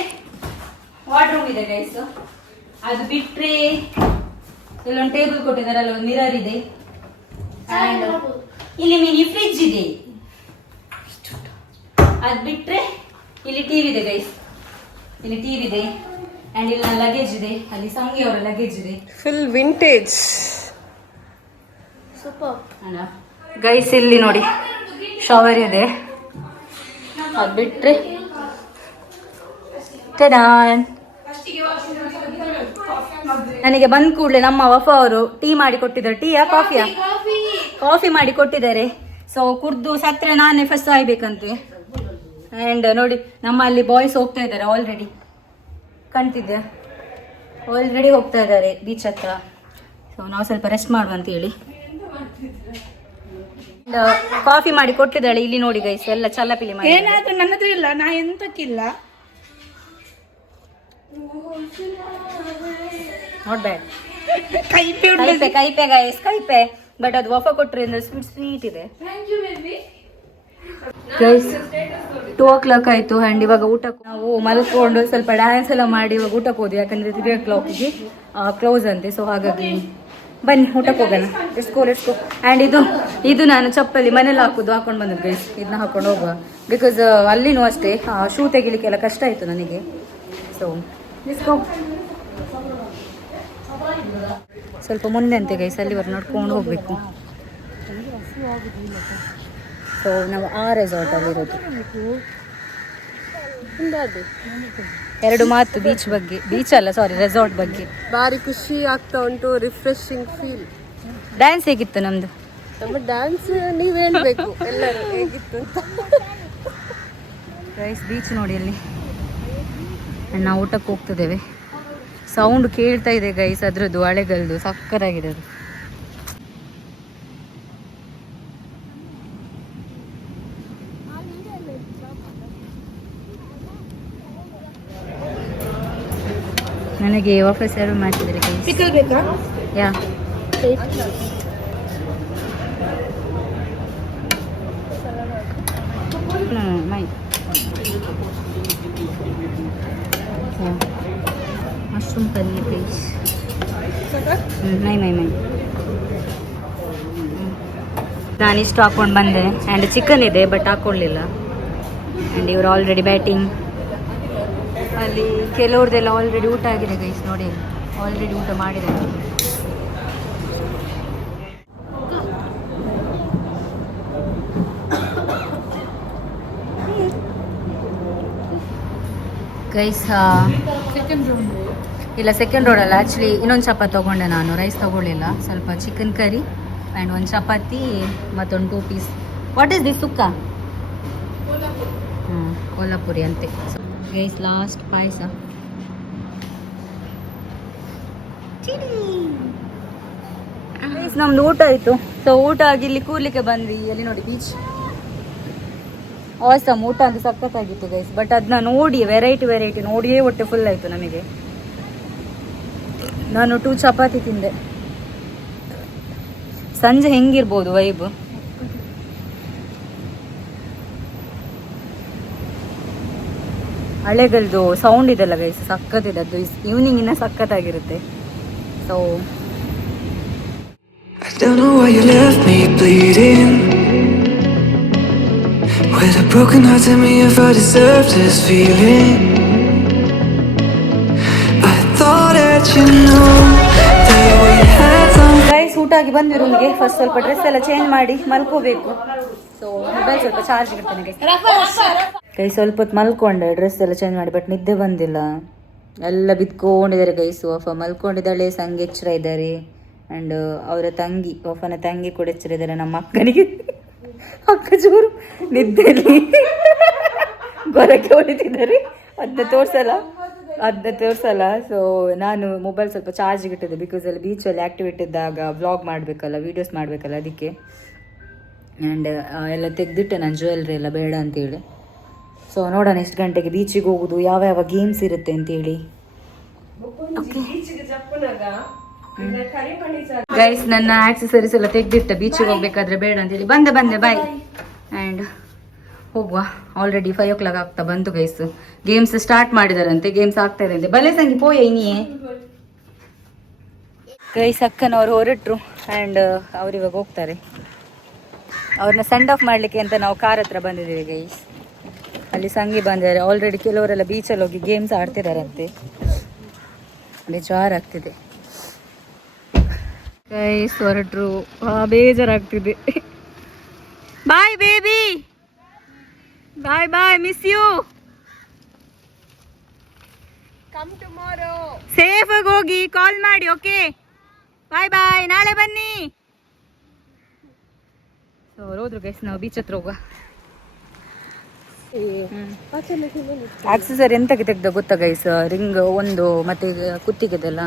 ವಾರ್ಡ್ರೂಮ್ ಇದೆ ಗೈಸ್. ಅದು ಬಿಟ್ರೆ ಇಲ್ಲೊಂದು ಟೇಬಲ್ ಕೊಟ್ಟಿದ್ದಾರೆ, ಅಲ್ಲೊಂದು ಮಿರರ್ ಇದೆ. ಆ್ಯಂಡ್ ಇಲ್ಲಿ ಮಿನಿ ಫ್ರಿಡ್ಜ್ ಇದೆ. ಅದು ಬಿಟ್ರೆ ಇಲ್ಲಿ ಟಿವಿ ಇದೆ ಗೈಸ್, ಇಲ್ಲಿ ಟಿವಿ ಇದೆ. ಆ್ಯಂಡ್ ಇಲ್ಲಿ ನನ್ನ ಲಗೇಜ್ ಇದೆ, ಅಲ್ಲಿ ಸಂಗಿ ಅವರ ಲಗೇಜ್ ಇದೆ. Full vintage guys. ಇಲ್ಲಿ ನೋಡಿ ಶವರ್ ಇದೆ. ಅದು ಬಿಟ್ರೆ ನನಗೆ ಬಂದ ಕೂಡಲೇ ನಮ್ಮ ವಫ ಅವರು ಟೀ ಮಾಡಿ ಕೊಟ್ಟಿದ್ದಾರೆ. ಟೀಯಾ ಕಾಫಿಯಾ? ಕಾಫಿ ಮಾಡಿ ಕೊಟ್ಟಿದ್ದಾರೆ. ಸೊ ಕುಡ್ದು ಸತ್ರ ನಾನೇ ಫಸ್ಟ್ ಸಾಯ್ಬೇಕಂತೆ. ಆ್ಯಂಡ್ ನೋಡಿ ನಮ್ಮಲ್ಲಿ ಬಾಯ್ಸ್ ಹೋಗ್ತಾ ಇದ್ದಾರೆ ಆಲ್ರೆಡಿ, ಕಾಣ್ತಿದ್ದೆ, ಆಲ್ರೆಡಿ ಹೋಗ್ತಾ ಇದ್ದಾರೆ ಬೀಚ್ ಹತ್ರ. ಸೊ ನಾವು ಸ್ವಲ್ಪ ರೆಸ್ಟ್ ಮಾಡುವ ಅಂತ ಹೇಳಿ ಕಾಫಿ ಮಾಡಿ ಕೊಟ್ಟಿದ್ದಾಳೆ. ಇಲ್ಲಿ ನೋಡಿ ಗೈಸ್, ಎಲ್ಲ ಚಲ್ಲಪಿಲಿ ಮಾಡಿ. ಏನಾದ್ರೂ ನನ್ನ ಹತ್ರ ಇಲ್ಲ, ನಾ ಎಂತಕ್ಕಿಲ್ಲ. Not bad. ಕೈಪೆ ಕೈಪೆ ಗೈಸ್, ಕೈಪೆ. ಬಟ್ ಅದು ವಫ ಕೊಟ್ಟರೆ ಸ್ವೀಟ್ ಇದೆ. ಗೈಸ್ 2 o'clock ಆಯಿತು ಆ್ಯಂಡ್ ಇವಾಗ ಊಟಕ್ಕೆ ನಾವು ಮಲ್ಕೊಂಡು ಸ್ವಲ್ಪ ಡ್ಯಾನ್ಸ್ ಎಲ್ಲ ಮಾಡಿ ಇವಾಗ ಊಟಕ್ಕೆ ಹೋದ್ವಿ. ಯಾಕಂದರೆ 3 o'clockಗೆ ಕ್ಲೋಸ್ ಅಂತೆ. ಸೊ ಹಾಗಾಗಿ ಬನ್ನಿ ಊಟಕ್ಕೆ ಹೋಗೋಣ. ಎಸ್ಕೋ ಆ್ಯಂಡ್ ಇದು ನಾನು ಚಪ್ಪಲಿ ಮನೇಲಿ ಹಾಕೊಂಡು ಬಂದದ್ದು ಗೈಸ್. ಇದನ್ನ ಹಾಕೊಂಡು ಹೋಗುವ ಬಿಕಾಸ್ ಅಲ್ಲಿನೂ ಅಷ್ಟೇ ಶೂ ತೆಗಿಲಿಕ್ಕೆಲ್ಲ ಕಷ್ಟ ಆಯಿತು ನನಗೆ. ಸೊ ಎಸ್ಕೋ ಸ್ವಲ್ಪ ಮುಂದೆ ಅಂತೆ ಗೈಸ್, ಅಲ್ಲಿವರೆಗೆ ನಡ್ಕೊಂಡು ಹೋಗಬೇಕು. ಸೊ ನಾವು ಆ ರೆಸಾರ್ಟಲ್ಲಿರೋದು. 2 ಮಾತು ಬೀಚ್ ಬಗ್ಗೆ, ಬೀಚ್ ಅಲ್ಲ ಸಾರಿ ರೆಸಾರ್ಟ್ ಬಗ್ಗೆ. ಭಾರಿ ಖುಷಿ ಆಗ್ತಾ ಉಂಟು, ರಿಫ್ರೆಶಿಂಗ್ ಫೀಲ್. ಡ್ಯಾನ್ಸ್ ಹೇಗಿತ್ತು ನಮ್ದು? ನಮ್ಮ ಡ್ಯಾನ್ಸ್ ನೀವು ಹೇಳ್ಬೇಕು ಎಲ್ಲರೂ ಹೇಗಿತ್ತು ಅಂತ. ಗೈಸ್ ಬೀಚ್ ನೋಡಿ ಅಲ್ಲಿ. ನಾವು ಊಟಕ್ಕೆ ಹೋಗ್ತಿದ್ದೇವೆ. ಸೌಂಡ್ ಕೇಳ್ತಾ ಇದೆ ಗೈಸ್, ಅದ್ರದ್ದು ಅಲೆಗಲ್ದು ಸಕ್ಕತ್ತಾಗಿದೆ ಅದು. ನನಗೆ ವಾಪಸ್ ಸರ್ವ್ ಮಾಡ್ತಿದ್ದಾರೆ ಪಿಕಲ್ ಬೇಕಾ? ಯಾ ಮೈ ಮಶ್ರೂಮ್ ಪನ್ನೀರ್ ಪ್ಲೀಸ್. ಮೈ ನಾನಿಷ್ಟು ಹಾಕೊಂಡು ಬಂದೆ ಆ್ಯಂಡ್ ಚಿಕನ್ ಇದೆ ಬಟ್ ಹಾಕ್ಕೊಳ್ಳಿಲ್ಲ. ಆ್ಯಂಡ್ ಇವರು ಆಲ್ರೆಡಿ ಬ್ಯಾಟಿಂಗ್. ಅಲ್ಲಿ ಕೆಲವ್ರದ್ದೆಲ್ಲ ಆಲ್ರೆಡಿ ಊಟ ಆಗಿದೆ ಗೈಸ್ ನೋಡಿ, ಆಲ್ರೆಡಿ ಊಟ ಮಾಡಿದೆ. ಗೈಸ್ ಇಲ್ಲ ಸೆಕೆಂಡ್ ರೋಡಲ್ಲ, ಆ್ಯಕ್ಚುಲಿ ಇನ್ನೊಂದು ಚಪಾತಿ ತೊಗೊಂಡೆ ನಾನು, ರೈಸ್ ತೊಗೊಳ್ಳಿಲ್ಲ. ಸ್ವಲ್ಪ ಚಿಕನ್ ಕರಿ ಆ್ಯಂಡ್ ಒಂದು ಚಪಾತಿ ಮತ್ತೊಂದು 2 ಪೀಸ್. ವಾಟ್ ಈಸ್ ದಿಸ್ ಸುಕ್ಕ? ಕೋಲ್ಹಾಪುರಿ ಅಂತೆ. ಗೈಸ್ ಲಾಸ್ಟ್ ಪಾಯಸ. ಗೈಸ್ ನಮ್ದು ಊಟ ಆಯಿತು. ಸೊ ಊಟ ಆಗಿ ಇಲ್ಲಿ ಕೂರ್ಲಿಕ್ಕೆ ಬಂದ್ವಿ. ಅಲ್ಲಿ ನೋಡಿ ಬೀಚ್ ಆಸಮ್. ಊಟ ಅಂತ ಸಖತ್ತಾಗಿತ್ತು ಗೈಸ್. ಬಟ್ ಅದನ್ನ ನೋಡಿ ವೆರೈಟಿ ನೋಡಿಯೇ ಹೊಟ್ಟೆ ಫುಲ್ ಆಯಿತು ನಮಗೆ. ನಾನು 2 ಚಪಾತಿ ತಿಂದೆ. ಸಂಜೆ ಹೆಂಗಿರ್ಬೋದು ವೈಬ್? ಹಳೆಗಳ್ದು ಸೌಂಡ್ ಇದೆಲ್ಲ ಗೈಸ್ ಸಖತ್ತಿದೆ. ಅದು ಈವ್ನಿಂಗ್ ಇನ್ನ ಸಖತ್ತಾಗಿರುತ್ತೆ. So I don't know why you left me bleeding with a broken heart. Tell me if I deserve this feeling. I thought that you know that we had some. Guys ಊಟ ಆಗಿ ಬಂದ್ವಿ ರೂಮ್ಗೆ. First ಸ್ವಲ್ಪ dress ಎಲ್ಲ change ಮಾಡಿ ಮಲ್ಕೋಬೇಕು. So mobile ಸ್ವಲ್ಪ charge ಇಡ್ತೇನೆ guys. ಸ್ವಲ್ಪ ಹೊತ್ತು ಮಲ್ಕೊಂಡೆ, ಡ್ರೆಸ್ ಎಲ್ಲ ಚೇಂಜ್ ಮಾಡಿ. ಬಟ್ ನಿದ್ದೆ ಬಂದಿಲ್ಲ, ಎಲ್ಲ ಬಿದ್ಕೊಂಡಿದ್ದಾರೆ ಗೈಸ್. ವಫ ಮಲ್ಕೊಂಡಿದ್ದಾಳೆ, ಸಂಗೆ ಎಚ್ಚರ ಇದ್ದಾರೆ. ಆ್ಯಂಡ್ ಅವರ ತಂಗಿ, ವಫನ ತಂಗಿ ಕೂಡ ಎಚ್ಚರ ಇದ್ದಾರೆ. ನಮ್ಮ ಅಕ್ಕನಿಗೆ ಅಕ್ಕ ಜೋರು ನಿದ್ದೆಯಲ್ಲಿ ಗೊರಕ್ಕೆ ಹೊಡಿತಿದ್ದಾರೆ. ಅದನ್ನ ತೋರಿಸಲ್ಲ. ಸೊ ನಾನು ಮೊಬೈಲ್ ಸ್ವಲ್ಪ ಚಾರ್ಜಿಗೆ ಇಟ್ಟಿದ್ದೆ ಬಿಕಾಸ್ ಅಲ್ಲಿ ಬೀಚಲ್ಲಿ ಆ್ಯಕ್ಟಿವಿಟಿ ಇದ್ದಾಗ ವ್ಲಾಗ್ ಮಾಡಬೇಕಲ್ಲ, ವೀಡಿಯೋಸ್ ಮಾಡಬೇಕಲ್ಲ, ಅದಕ್ಕೆ. ಆ್ಯಂಡ್ ಎಲ್ಲ ತೆಗೆದಿಟ್ಟೆ ನಾನು, ಜ್ಯುವೆಲ್ರಿ ಎಲ್ಲ ಬೇಡ ಅಂತೇಳಿ. ಸೊ ನೋಡೋಣ ಎಷ್ಟು ಗಂಟೆಗೆ ಬೀಚಿಗೆ ಹೋಗೋದು, ಯಾವ ಗೇಮ್ಸ್ ಇರುತ್ತೆ ಅಂತೇಳಿ. ಗೈಸ್ ನನ್ನ ಆಕ್ಸೆಸರೀಸ್ ಎಲ್ಲ ತೆಗೆದಿಟ್ಟ, ಬೀಚಿಗೆ ಹೋಗ್ಬೇಕಾದ್ರೆ ಬೇಡ ಅಂತೇಳಿ ಬಂದೆ ಬಾಯ್. ಆ್ಯಂಡ್ ಹೋಗುವ. ಆಲ್ರೆಡಿ 5 o'clock ಆಗ್ತಾ ಬಂತು ಗೈಸ್. ಗೇಮ್ಸ್ ಸ್ಟಾರ್ಟ್ ಮಾಡಿದಾರಂತೆ, ಗೇಮ್ಸ್ ಆಗ್ತಾ ಇದೆ ಅಂತೆ. ಬಲೆ ಸಂಗಿ ಪೋಯ ಇನ್ನಿಯೇ ಗೈಸ್. ಅಕ್ಕನವ್ರು ಹೊರಟ್ರು ಆ್ಯಂಡ್ ಅವ್ರಿವಾಗ ಹೋಗ್ತಾರೆ. ಅವ್ರನ್ನ ಸೆಂಡ್ ಆಫ್ ಮಾಡಲಿಕ್ಕೆ ಅಂತ ನಾವು ಕಾರ್ ಹತ್ರ ಬಂದಿದ್ದೀವಿ ಗೈಸ್. ಅಲ್ಲಿ ಸಂಗಿ ಬಂದಿದ್ದಾರೆ ಆಲ್ರೆಡಿ. ಕೆಲವರೆಲ್ಲ ಬೀಚಲ್ಲಿ ಹೋಗಿ ಗೇಮ್ಸ್ ಆಡ್ತಿದಾರಂತೆ. ಬೇಜಾರಾಗ್ತಿದೆ ಗೈಸ್. ಹೊರಟ್ರು, ಬೇಜಾರಾಗ್ತಿದೆ. Bye baby, bye, miss you. Come tomorrow. Safe ಆಗಿ ಹೋಗಿ, ಕಾಲ್ ಮಾಡಿ. ಓಕೆ ಬಾಯ್, ನಾಳೆ ಬನ್ನಿ. ಸೊ ಹೋದ್ರು ಗೈಸ್, ನಾವು ಬೀಚ್ ಹತ್ರ ಹೋಗುವ. ಆಕ್ಸೆಸರಿ ಎಂತಕ್ಕೆ ತೆಗ್ದ ಗೊತ್ತಾ ಗೈಸ್? ರಿಂಗ್ ಒಂದು ಮತ್ತೆ ಕುತ್ತಿಗೆದೆಲ್ಲ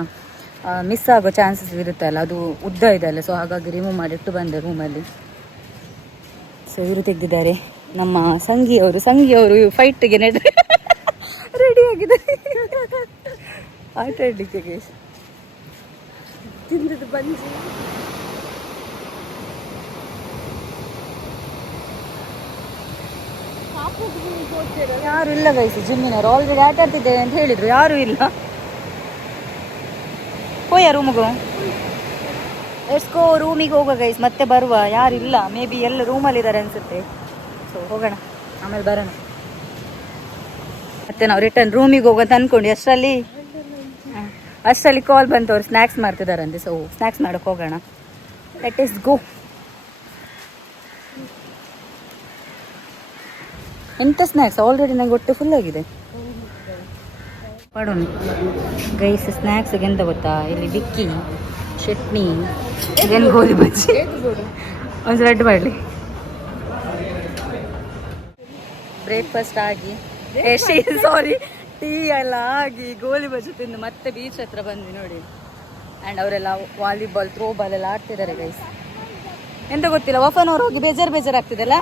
ಮಿಸ್ ಆಗೋ ಚಾನ್ಸಸ್ ಇರುತ್ತಲ್ಲ, ಅದು ಉದ್ದ ಇದೆ ಅಲ್ಲ. ಸೊ ಹಾಗಾಗಿ ರಿಮೂವ್ ಮಾಡಿಟ್ಟು ಬಂದೆ ರೂಮಲ್ಲಿ. ಸೊ ಇವರು ತೆಗೆದಿದ್ದಾರೆ. ನಮ್ಮ ಸಂಗಿಯವರು ಫೈಟ್ಗೆ ರೆಡಿ ಆಗಿದ್ದಾರೆ ಆಟ ಆಡಲಿಕ್ಕೆ ಗೈಸ್. ತಿಂದದ್ದು ಬಂಜಿ. ಯಾರು ಇಲ್ಲ ಗೈಸ್ ಜಿಮ್ಮಿನವರು ಆಲ್ರೆಡಿ ಆಟ ಆಡ್ತಿದ್ದೇವೆ ಅಂತ ಹೇಳಿದ್ರು ಯಾರು ಇಲ್ಲ ಹೋಯ ರೂಮಿಗೂ ಎಸ್ಕೋ ರೂಮಿಗೆ ಹೋಗುವ ಗೈಸ್ ಮತ್ತೆ ಬರುವ ಯಾರಿಲ್ಲ ಮೇ ಬಿ ಎಲ್ಲ ರೂಮಲ್ಲಿ ಇದ್ದಾರೆ ಅನ್ಸುತ್ತೆ ಸೊ ಹೋಗೋಣ ಆಮೇಲೆ ಬರೋಣ ಮತ್ತೆ ನಾವು ರಿಟರ್ನ್ ರೂಮಿಗೆ ಹೋಗೋದು ಅಂದ್ಕೊಂಡು ಅಷ್ಟರಲ್ಲಿ ಕಾಲ್ ಬಂತು ಅವ್ರು ಸ್ನ್ಯಾಕ್ಸ್ ಮಾಡ್ತಿದ್ದಾರಂತೆ ಸೊ ಸ್ನ್ಯಾಕ್ಸ್ ಮಾಡೋಕೆ ಹೋಗೋಣ ಲೆಟ್ ಇಸ್ ಗೋ ಎಂಥ ಸ್ನ್ಯಾಕ್ಸ್ ಆಲ್ರೆಡಿ ನಂಗೆ ಹೊಟ್ಟೆ ಫುಲ್ ಆಗಿದೆ ಮಾಡೋಣ ಗೈಸ್ ಸ್ನ್ಯಾಕ್ಸ್ಗೆ ಎಂತ ಗೊತ್ತಾ ಇಲ್ಲಿ ಬಿಕ್ಕಿ ಚಟ್ನಿ ಇದನ್ನು ಗೋಧಿ ಬಜ್ಜಿ ಒಂದು ರೆಡ್ ಮಾಡಲಿ ಬ್ರೇಕ್ಫಾಸ್ಟ್ ಆಗಿ ಸಾರಿ ಟೀ ಎಲ್ಲ ಆಗಿ ಗೋಲಿ ಬಜ್ಜಿ ತಿಂದು ಮತ್ತೆ ಬೀಚ್ ಹತ್ರ ಬಂದ್ವಿ ನೋಡಿ ಆ್ಯಂಡ್ ಅವರೆಲ್ಲ ವಾಲಿಬಾಲ್ ಥ್ರೋಬಾಲ್ ಎಲ್ಲ ಆಡ್ತಿದ್ದಾರೆ ಗೈಸ್ ಎಂತ ಗೊತ್ತಿಲ್ಲ ವಫನ್ ಅವ್ರು ಹೋಗಿ ಬೇಜಾರಾಗ್ತಿದೆಲ್ಲ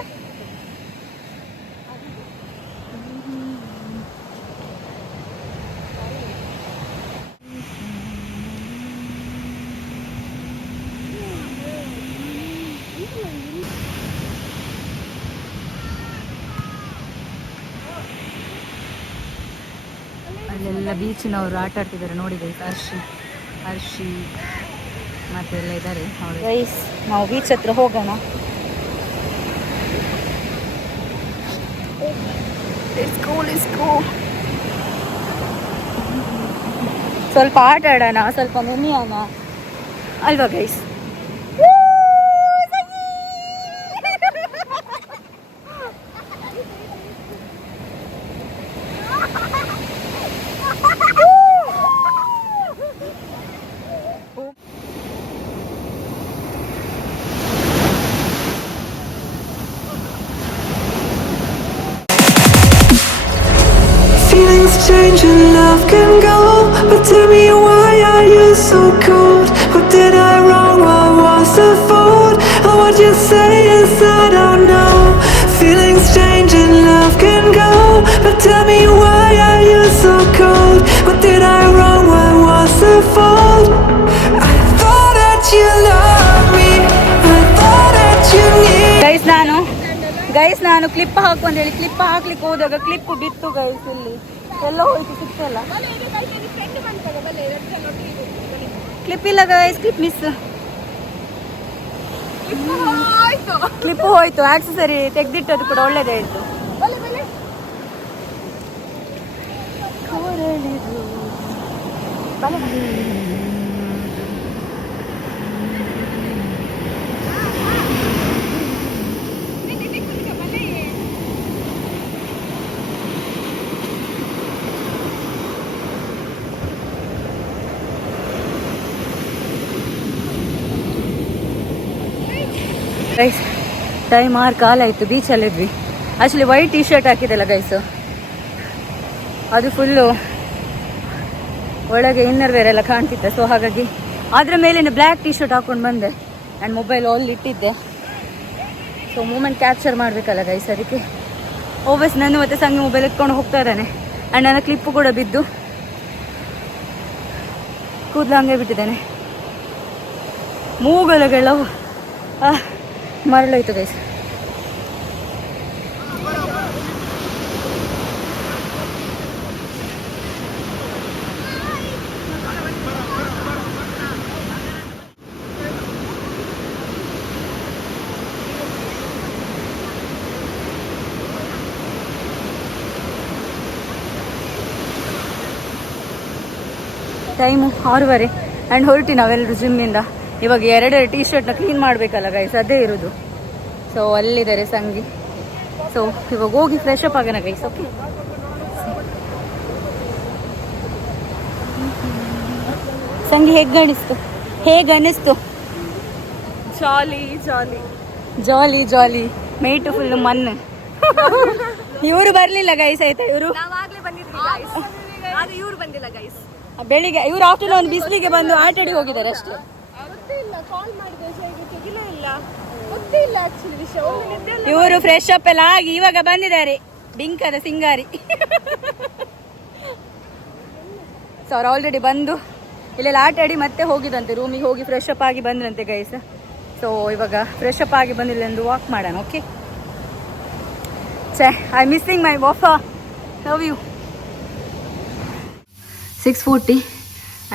ಅಲ್ಲೆಲ್ಲ ಬೀಚಿನವರು ಆಟ ಆಡ್ತಿದ್ದಾರೆ ನೋಡಿ ಗೈಸ್ ಹರ್ಷಿ ಮತ್ತೆಲ್ಲ ಇದ್ದಾರೆ ಗೈಸ್ ನಾವು ಬೀಚ್ ಹತ್ರ ಹೋಗೋಣ ಸ್ವಲ್ಪ ಆಟ ಆಡೋಣ ಸ್ವಲ್ಪ ನೆನೆಯೋಣ ಅಲ್ವಾ guys Feelings change and love can go, but tell me why are you so cold? What did I wrong? What was the fault? Or what you say is I don't know. Feelings change and love can go, but tell me why are you so cold? What did I wrong? What was the fault? I thought that you loved me. I thought that you needed. Guys ನಾನು clip ಹಾಕು ಅಂತ ಹೇಳಿ clip ಹಾಕ್ಲಿಕ್ಕೆ ಹೋದಾಗ clip ಬಿತ್ತು guys ಇಲ್ಲಿ ಎಲ್ಲ ಹೋಯ್ತು ಸಿಕ್ತಲ್ಲ ಕ್ಲಿಪ್ ಇಲ್ಲ ಗೈಸ್ ಕ್ಲಿಪ್ ಮಿಸ್ ಕ್ಲಿಪ್ ಹೋಯ್ತು ಆಕ್ಸೆಸರಿ ತೆಗ್ದಿಟ್ಟದು ಕೂಡ ಒಳ್ಳೇದೇ ಆಯ್ತು ಗೈಸ್ ಟೈಮ್ 6 ಕಾಲ ಆಯಿತು ಬೀಚಲ್ಲಿದ್ವಿ ಆ್ಯಕ್ಚುಲಿ ವೈಟ್ ಟೀ ಶರ್ಟ್ ಹಾಕಿದ್ದಲ್ಲ ಗೈಸು ಅದು ಫುಲ್ಲು ಒಳಗೆ ಇನ್ನರ್ ವೇರ್ ಎಲ್ಲ ಕಾಣ್ತಿದ್ದೆ ಸೊ ಹಾಗಾಗಿ ಅದರ ಮೇಲಿನ ಬ್ಲ್ಯಾಕ್ ಟೀ ಶರ್ಟ್ ಹಾಕ್ಕೊಂಡು ಬಂದೆ ಆ್ಯಂಡ್ ಮೊಬೈಲ್ ಅಲ್ಲಿ ಇಟ್ಟಿದ್ದೆ ಸೊ ಮೂಮೆಂಟ್ ಕ್ಯಾಪ್ಚರ್ ಮಾಡಬೇಕಲ್ಲ ಗೈಸ್ ಅದಕ್ಕೆ ಓವಸ್ ನಾನು ಮತ್ತು ಸಂಗಿ ಮೊಬೈಲ್ ಎತ್ಕೊಂಡು ಹೋಗ್ತಾ ಇದ್ದಾನೆ ಆ್ಯಂಡ್ ನನ್ನ ಕ್ಲಿಪ್ಪು ಕೂಡ ಬಿದ್ದು ಕೂದಲು ಹಂಗೆ ಬಿಟ್ಟಿದ್ದೇನೆ ಮೂಗಲುಗಳ ಮರಳೋಯ್ತು ಗೈಸ್ ಟೈಮು 6:30 ಆ್ಯಂಡ್ ಹೊರಟಿ ನಾವೆಲ್ಲರೂ ಜಿಮ್ಮಿಂದ ಇವಾಗ 2 ಟೀ ಶರ್ಟ್ನ ಕ್ಲೀನ್ ಮಾಡಬೇಕಲ್ಲ ಗೈಸ್ ಅದೇ ಇರೋದು ಸೊ ಅಲ್ಲಿದ್ದಾರೆ ಸಂಗಿ ಸೊ ಇವಾಗ ಹೋಗಿ ಫ್ರೆಶ್ ಅಪ್ ಆಗೋಣ ಗೈಸ್ ಓಕೆ ಸಂಗಿ ಹೇಗೆ ಅನಿಸ್ತು ಜಾಲಿ ಮೈಟು ಫುಲ್ ಮಣ್ಣು ಇವರು ಬರಲಿಲ್ಲ ಗೈಸ್ ಆಯ್ತಾ ಇವರು ಬೆಳಿಗ್ಗೆ ಇವರು ಆಫ್ಟರ್ನೂನ್ ಬಿಸಿಲಿಗೆ ಬಂದು ಆಟಾಡಿ ಹೋಗಿದ್ದಾರೆ ಅಷ್ಟೇ ಇವರು ಫ್ರೆಶ್ ಅಪ್ ಎಲ್ಲ ಆಗಿ ಇವಾಗ ಬಂದಿದ್ದಾರೆ ಬಿಂಕದ ಸಿಂಗಾರಿ ಸೊ ಅವ್ರು ಆಲ್ರೆಡಿ ಬಂದು ಇಲ್ಲೆಲ್ಲ ಆಟಾಡಿ ಮತ್ತೆ ಹೋಗಿದಂತೆ ರೂಮಿಗೆ ಹೋಗಿ ಫ್ರೆಶ್ ಅಪ್ ಆಗಿ ಬಂದ್ರಂತೆ ಗೈಸ್ ಸೊ ಇವಾಗ ಫ್ರೆಶ್ ಅಪ್ ಆಗಿ ಬಂದಿಲ್ಲ ಎಂದು ವಾಕ್ ಮಾಡೋಣ ಓಕೆ ಛೇ I missing my Wafa. Love you. 6:40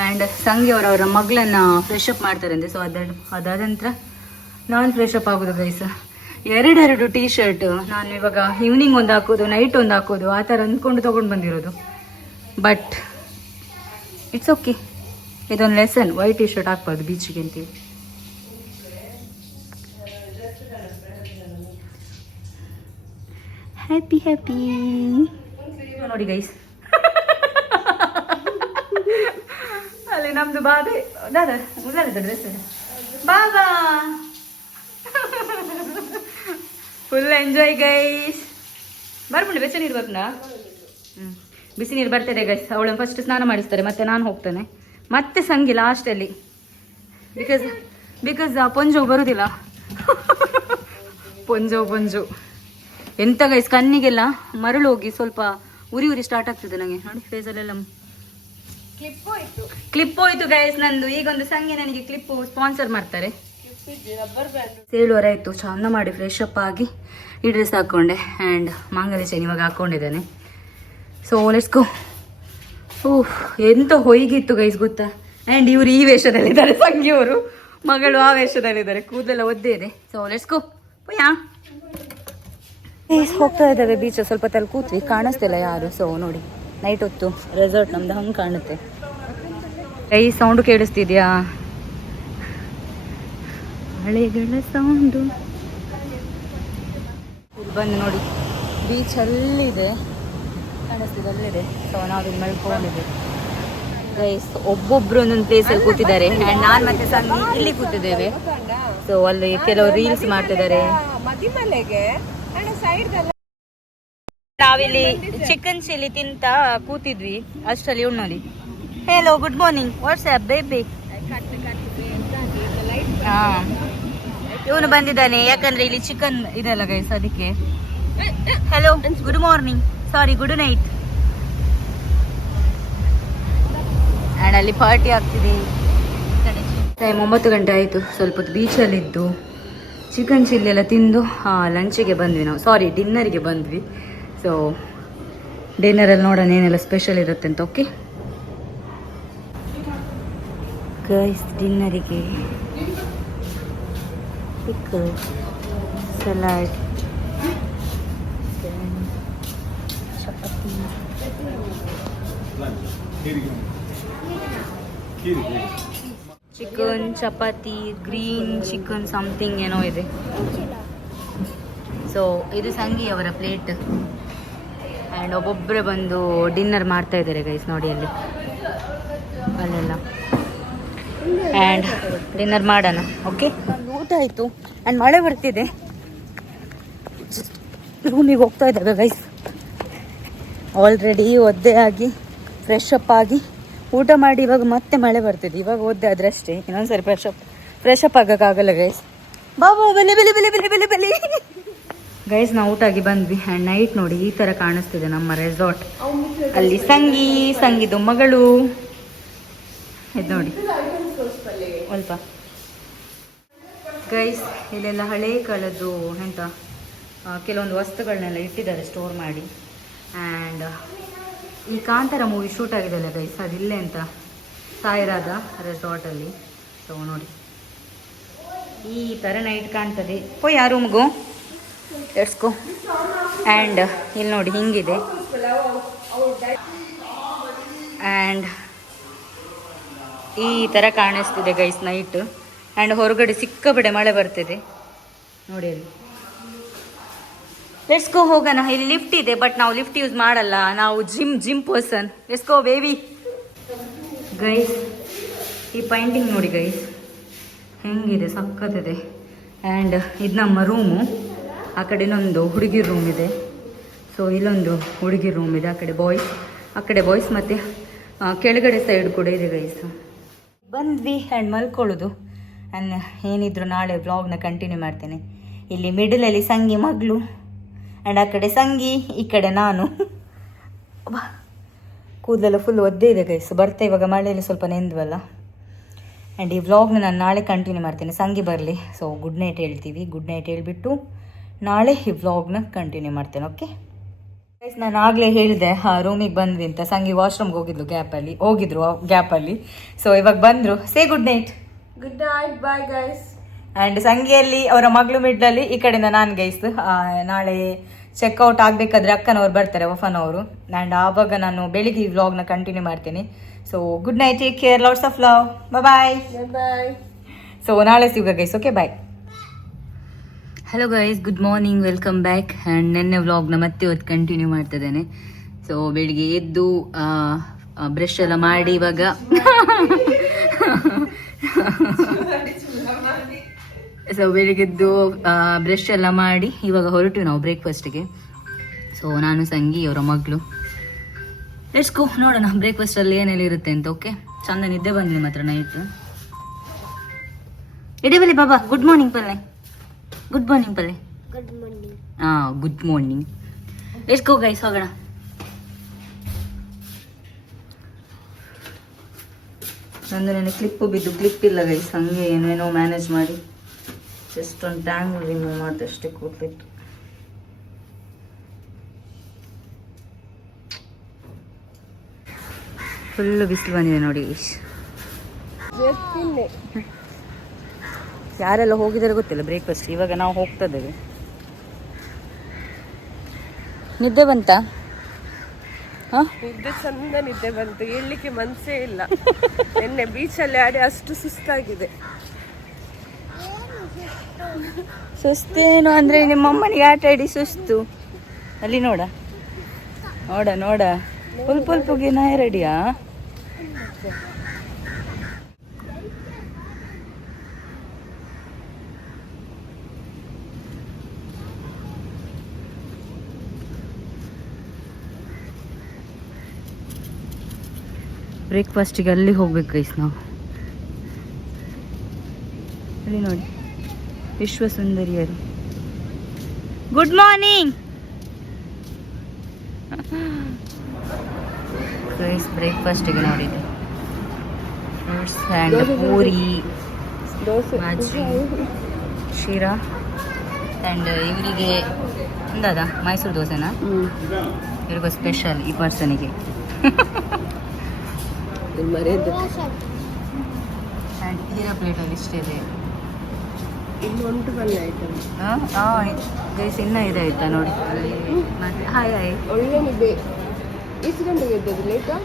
and Sangi ಅವರ ಮಗಳನ್ನ ಫ್ರೆಶ್ ಅಪ್ ಮಾಡ್ತಾರಂತೆ. ಸೊ ಅದಾದ ನಂತರ ನಾನು ಫ್ರೆಶ್ ಅಪ್ ಆಗೋದು ಗೈಸ್. ಎರಡೆರಡು ಟೀ ಶರ್ಟ್ ನಾನು ಇವಾಗ ಈವ್ನಿಂಗ್ ಒಂದು ಹಾಕೋದು, ನೈಟ್ ಒಂದು ಹಾಕೋದು, ಆ ಥರ ಅಂದ್ಕೊಂಡು ತೊಗೊಂಡು ಬಂದಿರೋದು. But it's okay. ಇದೊಂದು ಲೆಸನ್, ವೈಟ್ ಟೀ ಶರ್ಟ್ ಹಾಕ್ಬಾರ್ದು ಬೀಚಿಗೆ ಅಂತೀವಿ. ಹ್ಯಾಪಿ ಹ್ಯಾಪಿ ನೋಡಿ ಗೈಸ್. ಅಲ್ಲಿ ನಮ್ದು ಬಾಬೆ ದಾದಾ ಡ್ರೆಸ್ ಬಾಬಾ ಫುಲ್ ಎಂಜಾಯ್ ಗೈಸ್. ಬರ್ಬಿಡಿ, ಬೆಚ್ಚ ನೀರು ಬರ್ನಾ? ಬಿಸಿ ನೀರು ಬರ್ತಾರೆ ಗೈಸ್. ಅವಳನ್ನು ಫಸ್ಟ್ ಸ್ನಾನ ಮಾಡಿಸ್ತಾರೆ, ಮತ್ತೆ ನಾನು ಹೋಗ್ತೇನೆ, ಮತ್ತೆ ಸಂಗಿ ಲಾಸ್ಟಲ್ಲಿ. ಬಿಕಾಸ್ ಪೊಂಜು ಬರುವುದಿಲ್ಲ. ಪೊಂಜು ಎಂತ ಗೈಸ್, ಕಣ್ಣಿಗೆಲ್ಲ ಮರಳು ಹೋಗಿ ಸ್ವಲ್ಪ ಉರಿ ಸ್ಟಾರ್ಟ್ ಆಗ್ತದೆ ನನಗೆ. ನೋಡಿ ಫೇಸಲ್ಲೆಲ್ಲ ಕ್ಲಿಪ್ ಹೋಯ್ತು ಗೈಸ್ ನಂದು. ಈಗೊಂದು ಸಂಗೆ ನನಗೆ ಕ್ಲಿಪ್ ಸ್ಪಾನ್ಸರ್ ಮಾಡ್ತಾರೆ. 7:30 ಆಯಿತು. ಚಂದ ಮಾಡಿ ಫ್ರೆಶ್ ಅಪ್ ಆಗಿ ಈ ಡ್ರೆಸ್ ಹಾಕ್ಕೊಂಡೆ ಆ್ಯಂಡ್ ಮಾಂಗಲ್ಯ ಚೈನ್ ಇವಾಗ ಹಾಕ್ಕೊಂಡಿದ್ದೇನೆ. ಸೊ ಲೆಟ್ಸ್ ಗೋ. ಓಹ್ ಎಂತ ಹೊಯ್ಗಿತ್ತು ಗೈಸ್ ಗೊತ್ತಾ. ಆ್ಯಂಡ್ ಇವರು ಈ ವೇಷದಲ್ಲಿದ್ದಾರೆ, ಸಂಗಿಯವರು ಮಗಳು ಆ ವೇಷದಲ್ಲಿದ್ದಾರೆ, ಕೂದಲೆಲ್ಲ ಒದ್ದೇ ಇದೆ. ಸೊ ಲೆಟ್ಸ್ ಗೋ. ಯಾ ಹೋಗ್ತಾ ಇದ್ದಾವೆ ಬೀಚ್. ಸ್ವಲ್ಪ ತಲೆ ಕೂತ್ವಿ, ಕಾಣಿಸ್ತಿಲ್ಲ ಯಾರು. ಸೊ ನೋಡಿ ನೈಟ್ ಹೊತ್ತು ರೆಸಾರ್ಟ್ ನಮ್ದು ಹಂಗೆ ಕಾಣುತ್ತೆ. ಕೈ ಸೌಂಡು ಕೇಳಿಸ್ತಿದ್ಯಾ? ಹಳೆಗಳ ಸೌಂಡು. ಇಲ್ಲಿ ಬಂದು ನೋಡಿ ಬೀಚ್ ಅಲ್ಲಿದೆ, ಕಾಣಿಸ್ತಿದೆ, ಅಲ್ಲಿದೆ. ಸೊ ನಾವಿಲ್ಲಿ ಮಲ್ಕೊಂಡಿದ್ದೆ ಗೈಸ್. ಒಬ್ಬೊಬ್ರು ಒಂದೊಂದು ಪ್ಲೇಸಲ್ಲಿ ಕೂತಿದ್ದಾರೆ ಆ್ಯಂಡ್ ನಾನು ಮತ್ತೆ ಸಂಗಿ ಇಲ್ಲಿ ಕೂತಿದ್ದೇವೆ. ಸೊ ಅಲ್ಲಿ ಕೆಲವರು ರೀಲ್ಸ್ ಮಾಡ್ತಿದ್ದಾರೆ. ನಾವಿಲ್ಲಿ ಚಿಕನ್ ಚಿಲ್ಲಿ ತಿಂತ ಕೂತಿದ್ವಿ, ಅಷ್ಟರಲ್ಲಿ ಇವ್ನು ನೋಡಿ. Hello, good morning, WhatsApp baby. ಹಾ ಇವನು ಬಂದಿದ್ದಾನೆ, ಯಾಕಂದ್ರೆ ಇಲ್ಲಿ ಚಿಕನ್ ಇದೆಲ್ಲ ಗೈಸ್, ಅದಕ್ಕೆ. Hello, good morning, sorry good night. And ಅಲ್ಲಿ ಪಾರ್ಟಿ ಆಗ್ತಿದೆ. ಟೈಮ್ 9 ಗಂಟೆ ಆಯಿತು. ಸ್ವಲ್ಪ ಹೊತ್ತು ಬೀಚಲ್ಲಿದ್ದು ಚಿಕನ್ ಚಿಲ್ಲಿ ಎಲ್ಲ ತಿಂದು ಲಂಚಿಗೆ ಬಂದ್ವಿ ನಾವು, ಸಾರಿ ಡಿನ್ನರಿಗೆ ಬಂದ್ವಿ. ಸೊ ಡಿನ್ನರಲ್ಲಿ ನೋಡೋಣ ಏನೆಲ್ಲ ಸ್ಪೆಷಲ್ ಇರುತ್ತೆ ಅಂತ. ಓಕೆ ಗೈಸ್, ಡಿನ್ನರಿಗೆ ಪಿಕಲ್, ಸಲಾಡ್, ಚಪಾತಿ, ಚಿಕನ್, ಚಪಾತಿ, ಗ್ರೀನ್ ಚಿಕನ್ ಸಮಥಿಂಗ್ ಏನೋ ಇದೆ. ಸೊ ಇದು ಸಂಗಿ ಅವರ ಪ್ಲೇಟ್. ಆ್ಯಂಡ್ ಒಬ್ಬೊಬ್ಬರೇ ಬಂದು ಡಿನ್ನರ್ ಮಾಡ್ತಾ ಇದ್ದಾರೆ ಗೈಸ್, ನೋಡಿ ಅಲ್ಲಿ ಅಲ್ಲೆಲ್ಲ. ಆ್ಯಂಡ್ ಡಿನ್ನರ್ ಮಾಡೋಣ. ಓಕೆ, ಊಟ ಆಯಿತು ಆ್ಯಂಡ್ ಮಳೆ ಬರ್ತಿದೆ. ರೂಮಿಗೆ ಹೋಗ್ತಾ ಇದ್ದಾವೆ ಗೈಸ್. ಆಲ್ರೆಡಿ ಒದ್ದೆ ಆಗಿ ಫ್ರೆಶ್ ಅಪ್ ಆಗಿ ಊಟ ಮಾಡಿ ಇವಾಗ ಮತ್ತೆ ಮಳೆ ಬರ್ತಿದೆ. ಇವಾಗ ಒದ್ದೆ ಆದ್ರೆ ಅಷ್ಟೇ, ಇನ್ನೊಂದ್ಸರಿ ಫ್ರೆಶ್ ಅಪ್ ಆಗೋಕ್ಕಾಗಲ್ಲ ಗೈಸ್. ಬಾಬಾ ಬೆಲೆ ಬೆಲೆ ಬೆಲೆ ಬೆಲೆ ಬೆಲೆ ಬೆಲೆ ಗೈಸ್. ನಾವು ಊಟ ಆಗಿ ಬಂದ್ವಿ ಆ್ಯಂಡ್ ನೈಟ್ ನೋಡಿ ಈ ಥರ ಕಾಣಿಸ್ತಿದೆ ನಮ್ಮ ರೆಸಾರ್ಟ್. ಅಲ್ಲಿ ಸಂಗಿದು ಮಗಳು ಇದು ನೋಡಿ ಸ್ವಲ್ಪ ಗೈಸ್. ಇಲ್ಲೆಲ್ಲ ಹಳೇ ಕಾಲದ್ದು ಎಂತ ಕೆಲವೊಂದು ವಸ್ತುಗಳನ್ನೆಲ್ಲ ಇಟ್ಟಿದ್ದಾರೆ ಸ್ಟೋರ್ ಮಾಡಿ. ಆ್ಯಂಡ್ ಈ ಕಾಂತಾರ ಮೂವಿ ಶೂಟ್ ಆಗಿದೆಯಲ್ಲ ಗೈಸ್, ಅದಿಲ್ಲೇ ಅಂತ ಸಾಯಿರಾದ ರೆಸಾರ್ಟಲ್ಲಿ. ಸೊ ನೋಡಿ ಈ ಥರ ನೈಟ್ ಕಾಣ್ತದೆ. ಹೋಯ್ ಆ ರೂಮ್ಗೂ ಲೆಟ್ಸ್ ಗೋ. ಆ್ಯಂಡ್ ಇಲ್ಲಿ ನೋಡಿ ಹಿಂಗಿದೆ. ಆ್ಯಂಡ್ ಈ ಥರ ಕಾಣಿಸ್ತಿದೆ ಗೈಸ್ ನೈಟ್. ಆ್ಯಂಡ್ ಹೊರಗಡೆ ಸಿಕ್ಕಾಪಟ್ಟೆ ಮಳೆ ಬರ್ತಿದೆ ನೋಡಿ ಅಲ್ಲಿ. ಲೆಟ್ಸ್ ಗೋ, ಹೋಗೋಣ. ಇಲ್ಲಿ ಲಿಫ್ಟ್ ಇದೆ, ಬಟ್ ನಾವು ಲಿಫ್ಟ್ ಯೂಸ್ ಮಾಡಲ್ಲ, ನಾವು gym person. Let's go baby. Guys ಈ ಪೈಂಟಿಂಗ್ ನೋಡಿ ಗೈಸ್ ಹೆಂಗಿದೆ, ಸಕ್ಕತ್ತಿದೆ. ಆ್ಯಂಡ್ ಇದು ನಮ್ಮ ರೂಮು. ಆ ಕಡೆ ಇನ್ನೊಂದು ಹುಡುಗಿ ರೂಮ್ ಇದೆ. ಸೊ ಇಲ್ಲೊಂದು ಹುಡುಗಿ ರೂಮ್ ಇದೆ, ಆ ಕಡೆ ಬಾಯ್ಸ್ ಮತ್ತು ಕೆಳಗಡೆ ಸೈಡ್ ಕೂಡ ಇದೆ ಗೈಸ್. ಬಂದ್ವಿ ಆ್ಯಂಡ್ ಮಲ್ಕೊಳ್ಳೋದು. ಆ್ಯಂಡ್ ಏನಿದ್ರು ನಾಳೆ ವ್ಲಾಗ್ನ ಕಂಟಿನ್ಯೂ ಮಾಡ್ತೇನೆ. ಇಲ್ಲಿ ಮಿಡಲಲ್ಲಿ ಸಂಗಿ ಮಗಳು ಆ್ಯಂಡ್ ಆ ಕಡೆ ಸಂಗಿ, ಈ ಕಡೆ ನಾನು. ಕೂದಲೆಲ್ಲ ಫುಲ್ ಒದ್ದೆ ಇದೆ ಗೈಸ್. ಬರ್ತಾ ಇವಾಗ ಮಳೆಯಲ್ಲಿ ಸ್ವಲ್ಪ ನೆಂದ್ವಲ್ಲ. ಆ್ಯಂಡ್ ಈ ವ್ಲಾಗ್ನ ನಾನು ನಾಳೆ ಕಂಟಿನ್ಯೂ ಮಾಡ್ತೇನೆ, ಸಂಗಿ ಬರಲಿ. ಸೊ ಗುಡ್ ನೈಟ್ ಹೇಳ್ತೀವಿ. ಗುಡ್ ನೈಟ್ ಹೇಳಿಬಿಟ್ಟು ನಾಳೆ ಈ ವ್ಲಾಗ್ನ ಕಂಟಿನ್ಯೂ ಮಾಡ್ತೇನೆ. ಓಕೆ ಗೈಸ್, ನಾನು ಆಗಲೇ ಹೇಳಿದೆ ರೂಮಿಗೆ ಬಂದ್ವಿ ಅಂತ. ಸಂಗಿ ವಾಶ್ರೂಮ್ಗೆ ಹೋಗಿದ್ರು ಗ್ಯಾಪಲ್ಲಿ. ಸೊ ಇವಾಗ ಬಂದರು. Say good night. Good night, bye guys. And ಸಂಗಿಯಲ್ಲಿ ಅವರ ಮಗಳು ಮಿಡ್ಲಲ್ಲಿ, ಈ ಕಡೆಯಿಂದ ನಾನು ಗೈಸ್. ನಾಳೆ ಚೆಕ್ಔಟ್ ಆಗಬೇಕಾದ್ರೆ ಅಕ್ಕನವ್ರು ಬರ್ತಾರೆ, ವಫನವರು. ಆ್ಯಂಡ್ ಆವಾಗ ನಾನು ಬೆಳಿಗ್ಗೆ ಈ ವ್ಲಾಗ್ನ ಕಂಟಿನ್ಯೂ ಮಾಡ್ತೀನಿ. So good night, take care, lots of love, bye. Bye. So ನಾಳೆ ಸಿಗುವ guys. Okay, bye. Hello guys, good morning, welcome back. And ನೆನ್ನೆ ವ್ಲಾಗ್ನ ಮತ್ತೆ ಇವತ್ತು ಕಂಟಿನ್ಯೂ ಮಾಡ್ತಿದ್ದೇನೆ. ಸೊ ಬೆಳಿಗ್ಗೆ ಎದ್ದು ಬ್ರಷ್ ಎಲ್ಲ ಮಾಡಿ ಇವಾಗ ಬೆಳಿಗ್ಗೆದ್ದು ಬ್ರಷ್ ಎಲ್ಲ ಮಾಡಿ ಇವಾಗ ಹೊರಟಿವಿ ನಾವು ಬ್ರೇಕ್ಫಾಸ್ಟಿಗೆ. ಸೊ ನಾನು ಸಂಗಿ ಅವರ ಮಗಳು. ಲೆಟ್ಸ್ ಗೋ, ನೋಡೋಣ ಬ್ರೇಕ್ಫಾಸ್ಟಲ್ಲಿ ಏನೆಲ್ಲ ಇರುತ್ತೆ ಅಂತ. ಓಕೆ, ಚಂದ ನಿದ್ದೆ ಬಂದಿದೆ ಮಾತ್ರ ನೈಟ್. ಎಡೆಬಲಿ ಬಾಬಾ, ಗುಡ್ ಮಾರ್ನಿಂಗ್ ಪಲ್ಲೆ. ಗುಡ್ ಮಾರ್ನಿಂಗ್ ಪಲ್ಲೆ. Good morning. Let's go guys, ಹೋಗೋಣ. ನಂದು ನೆನೆ ಕ್ಲಿಪ್ಪು ಬಿದ್ದು, ಕ್ಲಿಪ್ ಇಲ್ಲ ಗೈಸ್. ಹಂಗೆ ಏನೇನೋ ಮ್ಯಾನೇಜ್ ಮಾಡಿ ಜಸ್ಟ್ ಒಂದು ಟ್ಯಾಂಗ್ ರಿಮೂವ್ ಮಾಡಿದೆ ಅಷ್ಟೇ, ಕೂತ್ಬಿಟ್ಟು. ಫುಲ್ಲು ಬಿಸಿಲು ಬಂದಿದೆ ನೋಡಿ ಗೈಸ್. ಯಾರೆಲ್ಲ ಹೋಗಿದ್ದಾರೆ ಗೊತ್ತಿಲ್ಲ ಬ್ರೇಕ್ಫಾಸ್ಟ್. ಇವಾಗ ನಾವು ಹೋಗ್ತಾ ಇದ್ದೇವೆ. ನಿದ್ದೆ ಬಂತಾ? ನಿದ್ದೆ ಚಂದ ನಿದ್ದೆ ಬಂತು, ಹೇಳಲಿಕ್ಕೆ ಮನಸ್ಸೇ ಇಲ್ಲ. ನಿನ್ನೆ ಬೀಚಲ್ಲಿ ಆಡಿ ಅಷ್ಟು ಸುಸ್ತಾಗಿದೆ. ಸುಸ್ತೇನು ಅಂದರೆ ನಿಮ್ಮಮ್ಮನಿಗೆ ಆಟ ಆಡಿ ಸುಸ್ತು. ಅಲ್ಲಿ ನೋಡ ನೋಡ ನೋಡ, ಪುಲ್ಪುಗೆ ನಾಯ ರೆಡಿಯಾ? ಬ್ರೇಕ್ಫಾಸ್ಟಿಗೆ ಅಲ್ಲಿ ಹೋಗ್ಬೇಕು ಗೈಸ್ ನಾವು. ಅಲ್ಲಿ ನೋಡಿ, ವಿಶ್ವ ಸುಂದರಿಯರು. Good morning guys. ಬ್ರೇಕ್ಫಾಸ್ಟಿಗೆ ನೋಡಿದ್ದು ಫ್ರೂಟ್ಸ್ ಆ್ಯಂಡ್ ಪೂರಿ, ಬಾಜಿ, ಶಿರಾ. ಆ್ಯಂಡ್ ಇವರಿಗೆ ಒಂದಾದ ಮೈಸೂರು ದೋಸೆನಾ? ಇವ್ರಿಗೂ ಸ್ಪೆಷಲ್, ಈ ಪರ್ಸನಿಗೆ. ಆ್ಯಂಡ್ ಹೀರಾ ಪ್ಲೇಟಲ್ಲಿ ಇಷ್ಟೇ ಇದೆ. ಇನ್ನೊಂದು ಬನ್ನಿ ಐಟಮ್. ಗೈಸ್ ಇನ್ನೂ ಇದೆ ಆಯ್ತಾ ನೋಡಿ. ಮತ್ತೆ ಹಾಯ್ ಹಾಯ್. ಒಳ್ಳೆ ನಿದ್ದೆ. ಎಷ್ಟು ಗಂಟೆಗೆ ಎದ್ದದ್ದು ಲೇಟಾ?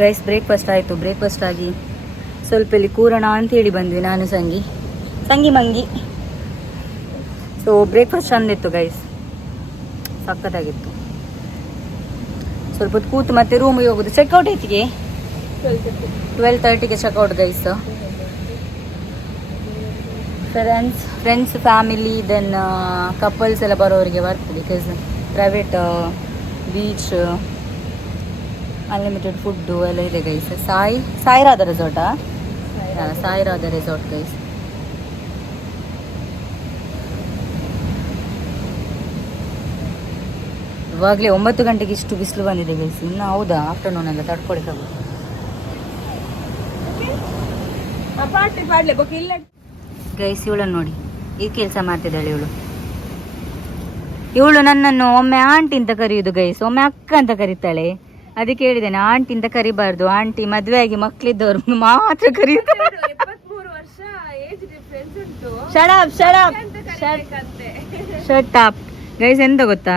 ಗೈಸ್ ಬ್ರೇಕ್ಫಾಸ್ಟ್ ಆಯಿತು. ಬ್ರೇಕ್ಫಾಸ್ಟ್ ಆಗಿ ಸ್ವಲ್ಪ ಇಲ್ಲಿ ಕೂರೋಣ ಅಂತೇಳಿ ಬಂದ್ವಿ ನಾನು ಸಂಗಿ ಮಂಗಿ. ಸೊ ಬ್ರೇಕ್ಫಾಸ್ಟ್ ಚಂದಿತ್ತು ಗೈಸ್, ಸಖತ್ತಾಗಿತ್ತು. ಸ್ವಲ್ಪ ಹೊತ್ತು ಕೂತು ಮತ್ತೆ ರೂಮಿಗೆ ಹೋಗೋದು. ಚೆಕ್ಔಟ್ ಐತಿಗೆ 12:30ಗೆ checkout guys. Friends family then couples ಎಲ್ಲ ಬರೋರಿಗೆ ಬರ್ತದೆ. Because private beach, unlimited food ಎಲ್ಲ ಇದೆ ಗೈಸ್. ಸಾಯಿರಾದ ರೆಸಾರ್ಟಾ? ಸಾಯಿರಾದ ರೆಸಾರ್ಟ್ ಗೈಸ್. ಇವಾಗಲೇ 9 ಗಂಟೆಗೆ ಇಷ್ಟು ಬಿಸಿಲು ಬಂದಿದೆ ಗೈಸ್. ಇನ್ನು ಹೌದಾ ಆಫ್ಟರ್ನೂನ್ ಎಲ್ಲ ತಡ್ಕೊಳಿಕ್ಕಾಗುತ್ತೆ. ಗೈಸ್ ಇವಳನ್ನು ನೋಡಿ, ಈ ಕೆಲಸ ಮಾಡ್ತಿದ್ದಾಳೆ ಇವಳು ನನ್ನನ್ನು ಒಮ್ಮೆ ಆಂಟಿ ಅಂತ ಕರೆಯುವುದು ಗೈಸ್, ಒಮ್ಮೆ ಅಕ್ಕ ಅಂತ ಕರೀತಾಳೆ. ಅದಕ್ಕೆ ಹೇಳಿದ್ದೇನೆ, ಆಂಟಿ ಅಂತ ಕರಿಬಾರ್ದು, ಆಂಟಿ ಮದುವೆ ಆಗಿ ಮಕ್ಕಳಿದ್ದವ್ರು ಮಾತ್ರ ಕರೀತಾರೆ. Shut up guys. ಎಂತ ಗೊತ್ತಾ,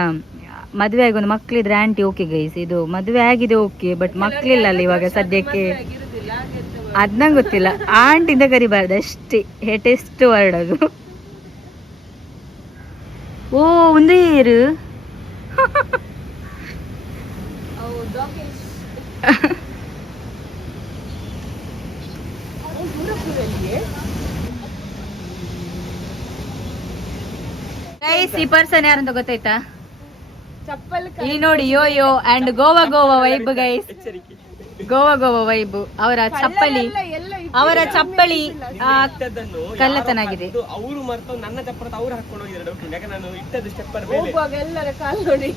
ಮದುವೆ ಆಗಿ ಒಂದು ಮಕ್ಕಳಿದ್ರೆ ಆಂಟಿ ಓಕೆ ಗೈಸ್. ಇದು ಮದುವೆ ಆಗಿದೆ ಓಕೆ, ಬಟ್ ಮಕ್ಕಳಿಲ್ಲ ಅಲ್ಲ ಇವಾಗ ಸದ್ಯಕ್ಕೆ. ಅದ್ ನಂಗೆ ಗೊತ್ತಿಲ್ಲ, ಆಂಟಿಂದ ಕರಿಬಾರ್ದು ಅಷ್ಟೇ. ಟೆಸ್ಟ್ ವರ್ಡ್ ಅದು. ಓ ಒಂದು ಏರು ಗೈಸ್. ಈ ಪರ್ಸನ್ ಯಾರಂತ ಗೊತ್ತಾಯ್ತಾ? ಈ ನೋಡಿ Yoyo and Goa vibe guys. Goa vibe. ಅವರ ಚಪ್ಪಲಿ ಕಳ್ಳತನಾಗಿದೆ. ಅವರು ಮರ್ತು ನನ್ನ ಚಪ್ಪರ ಅವ್ರು ಹಾಕೊಂಡು ಹೋಗಿದ್ದಾರೆ. ಯಾಕೆ ನಾನು ಇಟ್ಟದ್ದು ಸ್ಟೆಪ್ಪರ್ ಮೇಲೆ ಎಲ್ಲರ ಕಾಲು ನೋಡಿ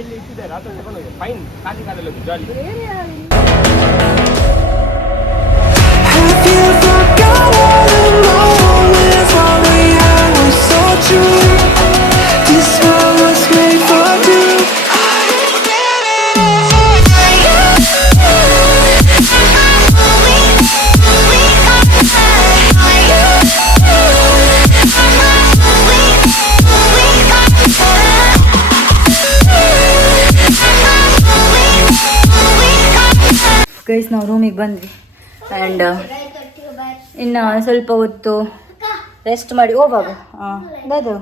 ಇಲ್ಲಿ ಇಟ್ಟಿದ್ದಾರೆ. ಆ ತಗೊಂಡು ಹೋಗಿದ್ದಾರೆ. ಫೈನ್, ಖಾಲಿ ಕಾಲಲ್ಲಿ ಹೋಗಿ ಜಾಲಿ. Have you forgot all the moments while we were so true? Guys ನಾವು ರೂಮಿಗೆ ಬಂದ್ವಿ ಆ್ಯಂಡ್ ಇನ್ನು ಸ್ವಲ್ಪ ಹೊತ್ತು ರೆಸ್ಟ್ ಮಾಡಿ ಬಾಬು ಅದು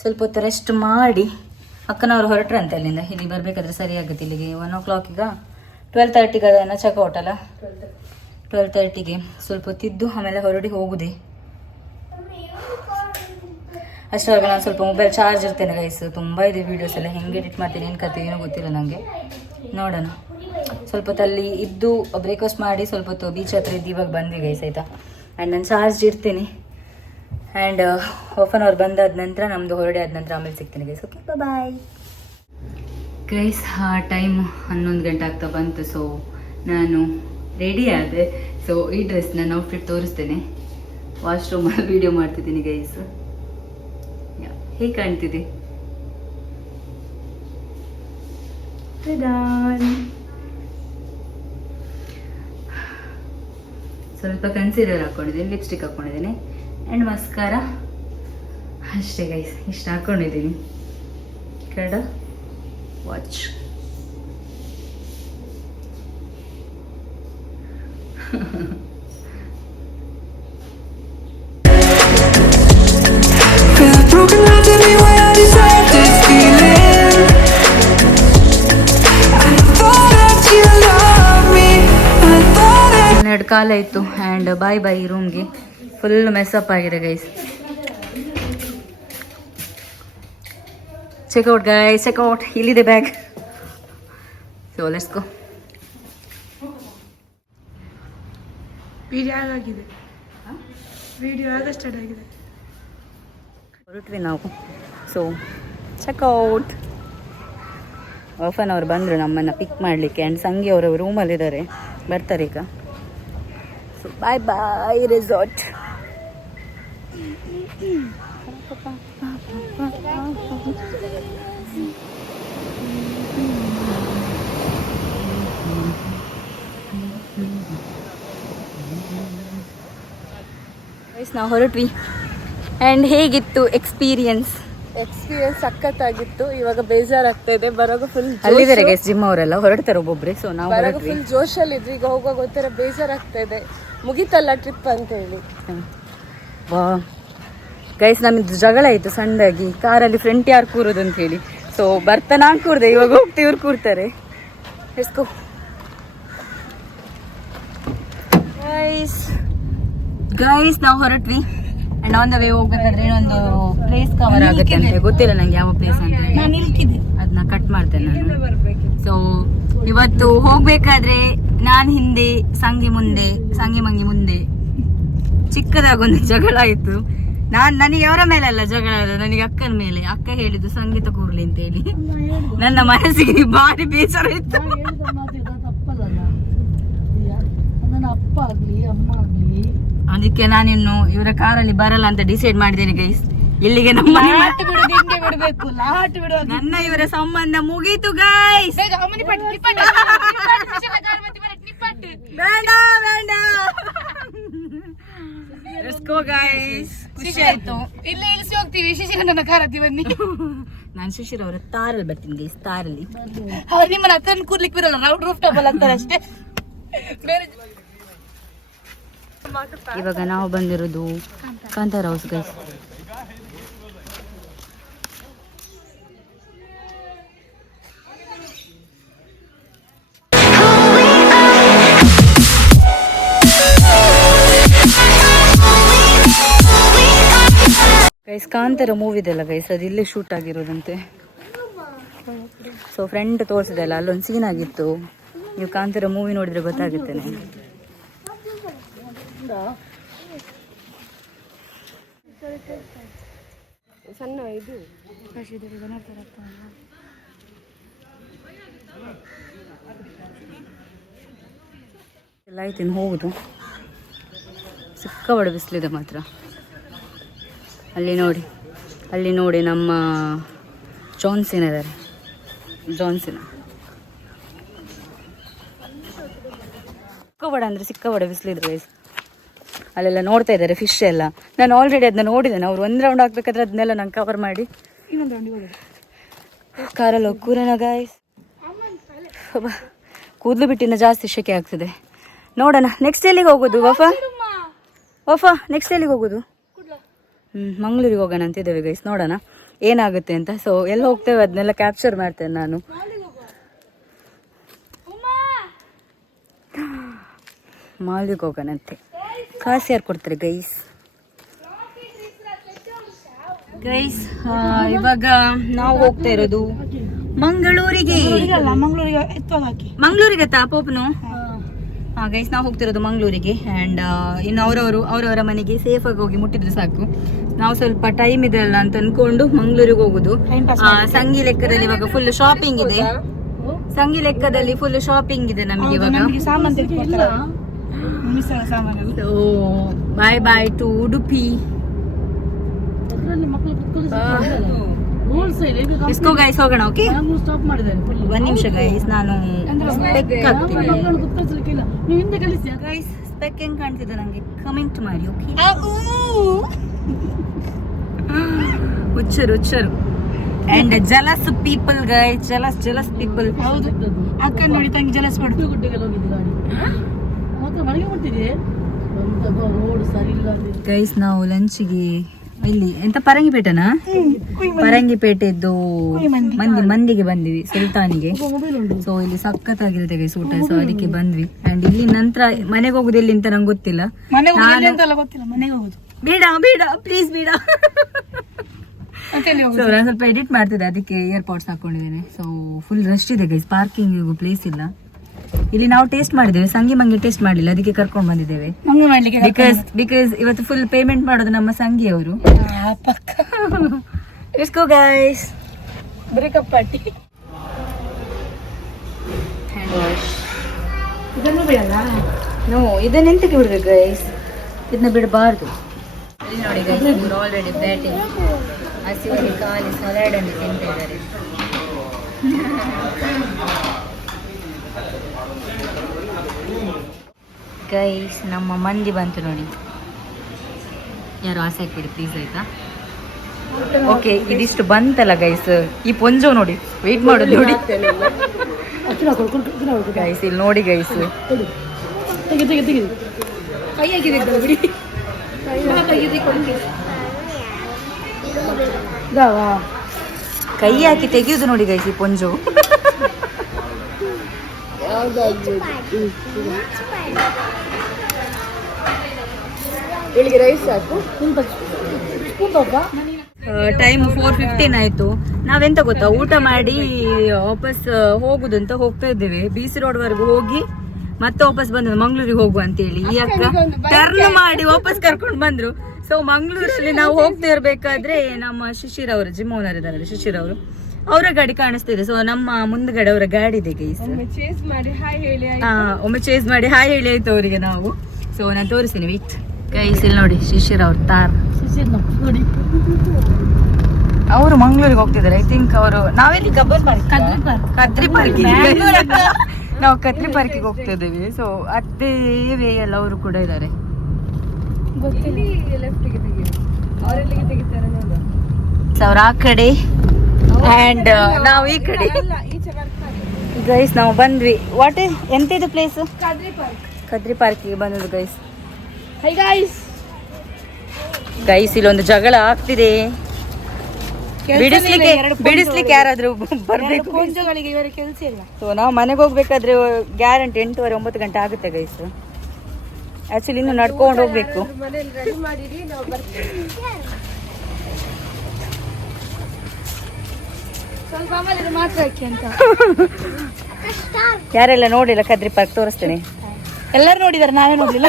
ಸ್ವಲ್ಪ ಹೊತ್ತು ರೆಸ್ಟ್ ಮಾಡಿ ಅಕ್ಕನವ್ರು ಹೊರಟ್ರಂತೆ ಅಲ್ಲಿಂದ ಇಲ್ಲಿಗೆ ಬರಬೇಕಾದ್ರೆ ಸರಿ ಆಗುತ್ತೆ ಇಲ್ಲಿಗೆ 1 o'clock ಈಗ 12:30ಗೆ ಅದನ್ನು ಚೆಕ್ಔಟ್ ಅಲ್ಲ 12:30ಗೆ ಸ್ವಲ್ಪ ಹೊತ್ತಿದ್ದು ಆಮೇಲೆ ಹೊರಡಿ ಹೋಗುದೆ. ಅಷ್ಟರೊಳಗೆ ನಾನು ಸ್ವಲ್ಪ ಮೊಬೈಲ್ ಚಾರ್ಜ್ ಇರ್ತೇನೆ ಗೈಸ್. ತುಂಬ ಇದೆ ವೀಡಿಯೋಸ್ ಎಲ್ಲ ಹೆಂಗೆ ಎಡಿಟ್ ಮಾಡ್ತೀನಿ ಏನು ಕತೆ ಏನೋ ಗೊತ್ತಿಲ್ಲ ನನಗೆ. ನೋಡೋಣ ಸ್ವಲ್ಪ ಹೊತ್ತಲ್ಲಿ ಇದ್ದು ಬ್ರೇಕ್ಫಾಸ್ಟ್ ಮಾಡಿ ಸ್ವಲ್ಪ ಹೊತ್ತು ಬೀಚ್ ಹತ್ರ ಇದ್ದು ಇವಾಗ ಬಂದ್ವಿ ಗೈಸ್ ಆಯಿತಾ. ಆ್ಯಂಡ್ ನಾನು ಚಾರ್ಜ್ ಇರ್ತೀನಿ ಆ್ಯಂಡ್ ಹಾಫ್ ಆನ್ ಅವರ್ ಬಂದಾದ ನಂತರ ನಮ್ಮದು ಹೊರಡೆ ಆದ ನಂತರ ಆಮೇಲೆ ಸಿಗ್ತೀನಿ guys. Okay bye guys. Time 11 ಗಂಟೆ ಆಗ್ತಾ ಬಂತು. ಸೊ ನಾನು ರೆಡಿ ಆದೆ. ಸೊ ಈ ಡ್ರೆಸ್ ನಾನು ಔಟ್ಫಿಟ್ ತೋರಿಸ್ತೇನೆ. ವಾಶ್ರೂಮಲ್ಲಿ ವೀಡಿಯೋ ಮಾಡ್ತಿದ್ದೀನಿ ಗೈಸ್. ಹೇಗೆ ಕಾಣ್ತಿದೆ? ಸ್ವಲ್ಪ ಕನ್ಸೀಲರ್ ಹಾಕೊಂಡಿದ್ದೀನಿ, ಲಿಪ್ಸ್ಟಿಕ್ ಹಾಕೊಂಡಿದ್ದೀನಿ ಆ್ಯಂಡ್ ಮಸ್ಕಾರ ಅಷ್ಟೇ ಗೈಸ್. ಇಷ್ಟು ಹಾಕೊಂಡಿದ್ದೀನಿ. ಕಡ watch Broken heart, tell me why I deserve this feeling. I thought that you loved me. I thought that 12 ಕಾಲ ಇತ್ತು ಆ್ಯಂಡ್ ಬಾಯ್ ಬಾಯ್ ರೂಮ್ಗೆ. ಫುಲ್ ಮೆಸ್ಅಪ್ ಆಗಿದೆ ಗೈಸ್. Checkout guys, checkout. ಇಲ್ಲಿದೆ bag. So let's go. Video ಆಗಿದೆ, video ಆಗ start ಆಗಿದೆ. ಹೊರಟ್ವಿ ನಾವು. So checkout. Half an hour ಬಂದರು ನಮ್ಮನ್ನು ಪಿಕ್ ಮಾಡಲಿಕ್ಕೆ ಆ್ಯಂಡ್ ಸಂಗಿ ಅವರು ರೂಮಲ್ಲಿದ್ದಾರೆ, ಬರ್ತಾರೆ ಈಗ. ಸೊ ಬಾಯ್ ಬಾಯ್ ರೆಸಾರ್ಟ್. ನಾವು ಹೊರಟ್ವಿ ಆ್ಯಂಡ್ ಹೇಗಿತ್ತು ಎಕ್ಸ್ಪೀರಿಯನ್ಸ್ ಸಖತ್ತಾಗಿತ್ತು. ಇವಾಗ ಬೇಜಾರಾಗ್ತಾ ಇದೆ. ಬರೋಗ ಫುಲ್ ಅಲ್ಲಿದ್ದಾರೆ ಗೈಸ್ ಜಿಮ್ ಅವರೆಲ್ಲ ಹೊರಡ್ತಾರೆ ಒಬ್ಬೊಬ್ರೆ. ಸೊ ನಾವು ಬರೋಗ ಫುಲ್ ಜೋಶಲ್ಲಿ ಇದ್ವಿ. ಈಗ ಹೋಗುವಾಗ ಒಂಥರ ಬೇಜಾರಾಗ್ತಾ ಇದೆ. ಮುಗಿತಲ್ಲ ಟ್ರಿಪ್ ಅಂತ ಹೇಳಿ. ವಾ ಗೈಸ್, ನಮ್ದು ಜಗಳ ಆಯಿತು ಸಣ್ಣದಾಗಿ ಕಾರಲ್ಲಿ ಫ್ರಂಟ್ ಯಾರು ಕೂರೋದು ಅಂತ ಹೇಳಿ. ಸೊ ಬರ್ತಾ ನಾನು ಕೂರ್ದೆ, ಇವಾಗ ಹೋಗ್ತಾ ಇವ್ರು ಕೂರ್ತಾರೆ. ಎಸ್ಕೋ ಗೈಸ್ ನಾವು ಹೊರಟ್ವಿ ಆ್ಯಂಡ್ ಆನ್ ದ ವೇ ಹೋಗ್ಬೇಕಾದ್ರೆ ಇನ್ನೊಂದು ಪ್ಲೇಸ್ ಕವರ್ ಆಗುತ್ತೆ ಅಂತ ಗೊತ್ತಿಲ್ಲ ನಂಗೆ ಯಾವ ಪ್ಲೇಸ್ ಅಂತ ಹೇಳಿ. ಅದನ್ನ ಕಟ್ ಮಾಡ್ತೇನೆ ನಾನು. ಸೊ ಇವತ್ತು ಹೋಗ್ಬೇಕಾದ್ರೆ ನಾನು ಹಿಂದೆ, ಸಂಗಿ ಮುಂದೆ, ಸಂಗಿ ಮಂಗಿ ಮುಂದೆ. ಚಿಕ್ಕದಾಗೊಂದು ಜಗಳ ಆಯಿತು. ನನಗೆ ಅವರ ಮೇಲೆ ಅಲ್ಲ ಜಗಳ, ನನಗೆ ಅಕ್ಕನ ಮೇಲೆ. ಅಕ್ಕ ಹೇಳಿದ್ದು ಸಂಗೀತ ಕೂರ್ಲಿ ಅಂತ ಹೇಳಿ. ನನ್ನ ಮನಸ್ಸಿಗೆ ಭಾರಿ ಬೇಸರ ಇತ್ತು. ಅದಕ್ಕೆ ನಾನಿನ್ನು ಇವರ ಕಾರಲ್ಲಿ ಬರಲ್ಲ ಅಂತ ಡಿಸೈಡ್ ಮಾಡಿದ್ದೇನೆ ಗೈಸ್. ಇಲ್ಲಿಗೆ ನಮ್ಮ ನನ್ನ ಇವರ ಸಂಬಂಧ ಮುಗೀತು ಗೈಸ್. ಬೇಡ ಬೇಡ ಗೈಸ್. ಖುಷಿ ಆಯ್ತು. ಇಲ್ಲೇ ಇಳಿಸಿ ಹೋಗ್ತೀವಿ. ಶಿಶಿರನ ಕಾರತಿ ಬನ್ನಿ. ನಾನು ಶಿಶಿರ್ ಅವರ ತಾರಲ್ಲಿ ಬರ್ತೀನಿ ಗೈಸ್. ತಾರಲ್ಲಿ ಅವ್ರು ನಿಮ್ಮನ್ನ ಹತ್ರ ಕೂರ್ಲಿಕ್ಕೆ ಬರಲ್ಲ. ರೌಡ್ ರೂಫ್ ಟಾಪ್ ಅಂತಾರೆ ಅಷ್ಟೇ. ಬೇರೆ ಇವಾಗ ನಾವು ಬಂದಿರೋದು Kantara house guys. Guys Kantara ಮೂವಿದೆಲ್ಲ ಗೈಸ್, ಅದು ಇಲ್ಲೇ ಶೂಟ್ ಆಗಿರೋದಂತೆ. ಸೊ ಫ್ರೆಂಡ್ ತೋರಿಸಿದೆಲ್ಲ ಅಲ್ಲೊಂದು ಸೀನ್ ಆಗಿತ್ತು. ನೀವು ಕಾಂತಾರ ಮೂವಿ ನೋಡಿದ್ರೆ ಗೊತ್ತಾಗುತ್ತೆ ನನಗೆ. ಸಣ್ಣ ಇದು ಎಲ್ಲ ಆಯ್ತು, ಇನ್ನು ಹೋಗುದು. ಸಿಕ್ಕಾಬಡ ಬಿಸಿಲಿದೆ ಮಾತ್ರ. ಅಲ್ಲಿ ನೋಡಿ ನಮ್ಮ ಜಾನ್ಸಿನ್ ಇದ್ದಾರೆ. ಜಾನ್ಸಿನ ಸಿಕ್ಕಾಬಡ ಅಂದರೆ ಸಿಕ್ಕಾಬಡ ಬಿಸಿಲಿದ್ರು ಗೈಸ್. ಅಲ್ಲೆಲ್ಲ ನೋಡ್ತಾ ಇದ್ದಾರೆ ಫಿಶ್ ಎಲ್ಲ. ನಾನು ಆಲ್ರೆಡಿ ಅದನ್ನ ನೋಡಿದ್ದೇನೆ. ಅವ್ರು 1 ರೌಂಡ್ ಹಾಕ್ಬೇಕಾದ್ರೆ ಅದನ್ನೆಲ್ಲ ನಂಗೆ ಕವರ್ ಮಾಡಿ ಕಾರಲ್ಲಿ ಹೋಗಿ ಕೂರೋಣ ಗಾಯ್ಸ್. ಕೂದಲು ಬಿಟ್ಟಿನ ಜಾಸ್ತಿ ಶೆಕೆ ಆಗ್ತದೆ. ನೋಡೋಣ ನೆಕ್ಸ್ಟ್ ಎಲ್ಲಿಗೆ ಹೋಗೋದು ವಫಾ ನೆಕ್ಸ್ಟ್ ಎಲ್ಲಿಗೆ ಹೋಗೋದು? ಮಂಗಳೂರಿಗೆ ಹೋಗೋಣ ಅಂತಿದ್ದೇವೆ ಗೈಸ್. ನೋಡೋಣ ಏನಾಗುತ್ತೆ ಅಂತ. ಸೊ ಎಲ್ಲಿ ಹೋಗ್ತೇವೆ ಅದನ್ನೆಲ್ಲ ಕ್ಯಾಪ್ಚರ್ ಮಾಡ್ತೇನೆ ನಾನು. ಮಾಲ್ಗೆ ಹೋಗೋಣಂತೆ. ಕಾಸು ಯಾರು ಕೊಡ್ತಾರೆ ಗೈಸ್? ಗೈಸ್ ಇವಾಗ ನಾವು ಹೋಗ್ತಾ ಇರೋದು ಮಂಗಳೂರಿಗೆ. ಮಂಗಳೂರಿಗೆ ತಾಪೋಪ್ನು. ಹಾ ಗೈಸ್, ನಾವು ಹೋಗ್ತಿರೋದು ಮಂಗಳೂರಿಗೆ. ಆ್ಯಂಡ್ ಇನ್ನು ಅವರವರ ಮನೆಗೆ ಸೇಫಾಗಿ ಹೋಗಿ ಮುಟ್ಟಿದ್ರೆ ಸಾಕು. ನಾವು ಸ್ವಲ್ಪ ಟೈಮ್ ಇದೆ ಅಲ್ಲ ಅಂತ ಅನ್ಕೊಂಡು ಮಂಗಳೂರಿಗೆ ಹೋಗುದು. ಸಂಗಿ ಲೆಕ್ಕದಲ್ಲಿ ಇವಾಗ ಫುಲ್ ಶಾಪಿಂಗ್ ಇದೆ. ಸಂಗಿ ಲೆಕ್ಕದಲ್ಲಿ ಫುಲ್ ಶಾಪಿಂಗ್ ಇದೆ ನಮಗೆ ಇವಾಗ. ಬಾಯ್ ಬಾಯ್ ಟು ಉಡುಪಿ. ಇಸ್ಕೋ ಗೈಸ್ ಹೋಗೋಣ. ಓಕೆ, ಒಂದ್ ನಿಮಿಷ ಗೈಸ್, ನಾನು ಸ್ಪೆಕ್ ಹಾಕ್ತೀನಿ. ಗೈಸ್ ಸ್ಪೆಕ್ ಹೆಂಗ್ ಕಾಣ್ತಿದೆ ನಂಗೆ ಕಮೆಂಟ್ ಮಾಡಿ. ಓಕೆ, ಹುಚ್ಚರು and jealous people guys, jealous people. ಹೌದು, ಅಕ್ಕ ನೋಡಿ ತಂಗಿ ಜಲಸ್ ಮಾಡ್ತು. ಗೈಸ್ ನಾವು ಲಂಚಿಗೆ ಇಲ್ಲಿ ಎಂತ ಪರಂಗಿಪೇಟೆನಾ? ಪರಂಗಿಪೇಟೆದ್ದು ಮಂದಿಗೆ ಬಂದ್ವಿ, ಸುಲ್ತಾನಿಗೆ. ಸೊ ಇಲ್ಲಿ ಸಖತ್ತಾಗಿರುತ್ತೆ ಗೈಸ್ ಊಟ. ಸೊ ಅದಕ್ಕೆ ಬಂದ್ವಿ. ಅಂಡ್ ಇಲ್ಲಿ ನಂತರ ಮನೆಗೆ ಹೋಗುದು ಎಲ್ಲಿ ಅಂತ ನಂಗೆ ಗೊತ್ತಿಲ್ಲ. ಬೇಡ ಪ್ಲೀಸ್ ಬೇಡ. ಸೊ ನಾನು ಸ್ವಲ್ಪ ಎಡಿಟ್ ಮಾಡ್ತಿದ್ದೆ, ಅದಕ್ಕೆ ಇಯರ್ಪಾಡ್ಸ್ ಹಾಕೊಂಡಿದ್ದೇನೆ. ಸೊ ಫುಲ್ ರಶ್ ಇದೆ ಗೈಸ್, ಪಾರ್ಕಿಂಗ್ ಪ್ಲೇಸ್ ಇಲ್ಲ. ಇಲ್ಲಿ ನಾವು ಟೇಸ್ಟ್ ಮಾಡಿದ್ದೇವೆ, ಸಂಗಿ ಮಂಗಿ ಟೇಸ್ಟ್ ಮಾಡ್ಲಿಲ್ಲ, ಅದಕ್ಕೆ ಕರ್ಕೊಂಡು ಬಂದಿದ್ದೇವೆ. ಬಿಕಾಸ್ ಇವತ್ತು ಫುಲ್ ಪೇಮೆಂಟ್ ಮಾಡೋದು ನಮ್ಮ ಸಂಗಿ ಅವರು. Let's go guys. Breakup party. Hand wash ಇದನ್ನು ಬಿಡಲ್ಲ. ನೋ, ಇದನ್ನ ಎಂತಕ್ಕೆ ಬಿಡ್ಬೇಕು ಗೈಸ್? ಇದನ್ನ ಬಿಡಬಾರ್ದು. ಇಲ್ಲಿ ನೋಡಿ ಗೈಸ್, ಇವರು ಆಲ್ರೆಡಿ ಬ್ಯಾಟಿಂಗ್ ಹಸಿವಾಗಿ ಖಾಲಿ ಸಲಾಡ್ ಅನ್ನು ತಿಂತಾ ಇದ್ದಾರೆ. ಗೈಸ್ ನಮ್ಮ ಮಂದಿ ಬಂತು ನೋಡಿ. ಯಾರು ಆಸೆ ಹಾಕ್ಬಿಡಿ ಪ್ಲೀಸ್, ಆಯ್ತಾ? ಓಕೆ, ಇದಿಷ್ಟು ಬಂತಲ್ಲ ಗೈಸ್. ಈ ಪೊಂಜೋ ನೋಡಿ, ವೇಟ್ ಮಾಡೋದು ನೋಡಿ ಗೈಸ್. ಇಲ್ಲಿ ನೋಡಿ ಗೈಸ್, ಕೈ ಹಾಕಿ ತೆಗೆಯುದು ನೋಡಿ ಗೈಸ್ ಈ ಪೊಂಜೋ. ಟೈಮ್ 4:15 ಆಯ್ತು. ನಾವೆಂತ ಗೊತ್ತಾ, ಊಟ ಮಾಡಿ ವಾಪಸ್ ಹೋಗುದು ಅಂತ ಹೋಗ್ತಾ ಇದ್ದೇವೆ. BC ರೋಡ್ ವರೆಗೂ ಹೋಗಿ ಮತ್ತೆ ವಾಪಸ್ ಬಂದ್ರು ಮಂಗಳೂರಿಗೆ ಹೋಗುವ ಅಂತ ಹೇಳಿ. ಈ ಅಕ್ಕ ಟರ್ನ್ ಮಾಡಿ ವಾಪಸ್ ಕರ್ಕೊಂಡು ಬಂದ್ರು. ಸೊ ಮಂಗಳೂರಲ್ಲಿ ನಾವು ಹೋಗ್ತಾ ಇರ್ಬೇಕಾದ್ರೆ ನಮ್ಮ ಶಿಶಿರ್ ಅವರು, ಜಿಮ್ ಓನರ್ ಇದಾರೆ ಶಿಶಿರ್ ಅವರು, ಅವರ ಗಾಡಿ ಕಾಣಿಸ್ತಿದೆ. ಸೊ ನಮ್ಮ ಮುಂದ್ಗಡೆ ಅವರ ಗಾಡಿ ಇದೆ ಗೈಸ್. ಒಮ್ಮೆ ಚೇಸ್ ಮಾಡಿ ಹಾಯ್ ಹೇಳಿ ಆಯ್ತು ಅವರಿಗೆ ನಾವು. ಸೊ ನಾನು ತೋರಿಸ್ತೀನಿ ವೀಟ್ ಗೈಸ್. ಇಲ್ಲಿ ನೋಡಿ ಶಿಶಿರ್ ಅವ್ರ ತಾರ್. ಅವರು ಮಂಗಳೂರಿಗೆ ಹೋಗ್ತಿದ್ದಾರೆ. ಐ ಥಿಂಕ್ ಅವರು, ನಾವೆಲ್ಲಿ ಕದ್ರಿ ಪಾರ್ಕ್, ನಾವು ಕದ್ರಿ ಪಾರ್ಕಿಗೆ ಹೋಗ್ತಾ ಇದ್ದೇವೆ. ಸೊ ಅದೇ ವೇ ಎಲ್ಲ ಅವರು ಕೂಡ ಇದ್ದಾರೆ. ಅವ್ರ ಆ ಕಡೆ ಅಂಡ್ ನಾವು ಈ ಕಡೆ. ಗೈಸ್ ನಾವು ಬಂದ್ವಿ. ವಾಟ್ ಎಂತ ಇದು ಪ್ಲೇಸ್? ಕದ್ರಿ ಪಾರ್ಕಿಗೆ ಬಂದದ್ದು ಗೈಸ್. ಗೈಸ್ ಇಲ್ಲೊಂದು ಜಗಳ ಆಗ್ತಿದೆ. ಬಿಡಿಸ್ಲಿಕ್ಕೆ ಯಾರಾದ್ರೂ ಬರ್ಬೇಕು. ಸೊ ನಾವು ಮನೆಗೆ ಹೋಗ್ಬೇಕಾದ್ರೆ ಗ್ಯಾರಂಟಿ 8:30-9 ಗಂಟೆ ಆಗುತ್ತೆ ಗೈಸ್. ಆಕ್ಚುಲಿ ಇನ್ನು ನಡ್ಕೊಂಡು ಹೋಗ್ಬೇಕು. ಯಾರೆಲ್ಲ ನೋಡಿಲ್ಲ ಕದ್ರಿ ಪಾರ್ಕ್ ತೋರಿಸ್ತೇನೆ. ಎಲ್ಲರೂ ನೋಡಿದಾರೆ, ನಾವೇ ನೋಡ್ಲಿಲ್ಲ.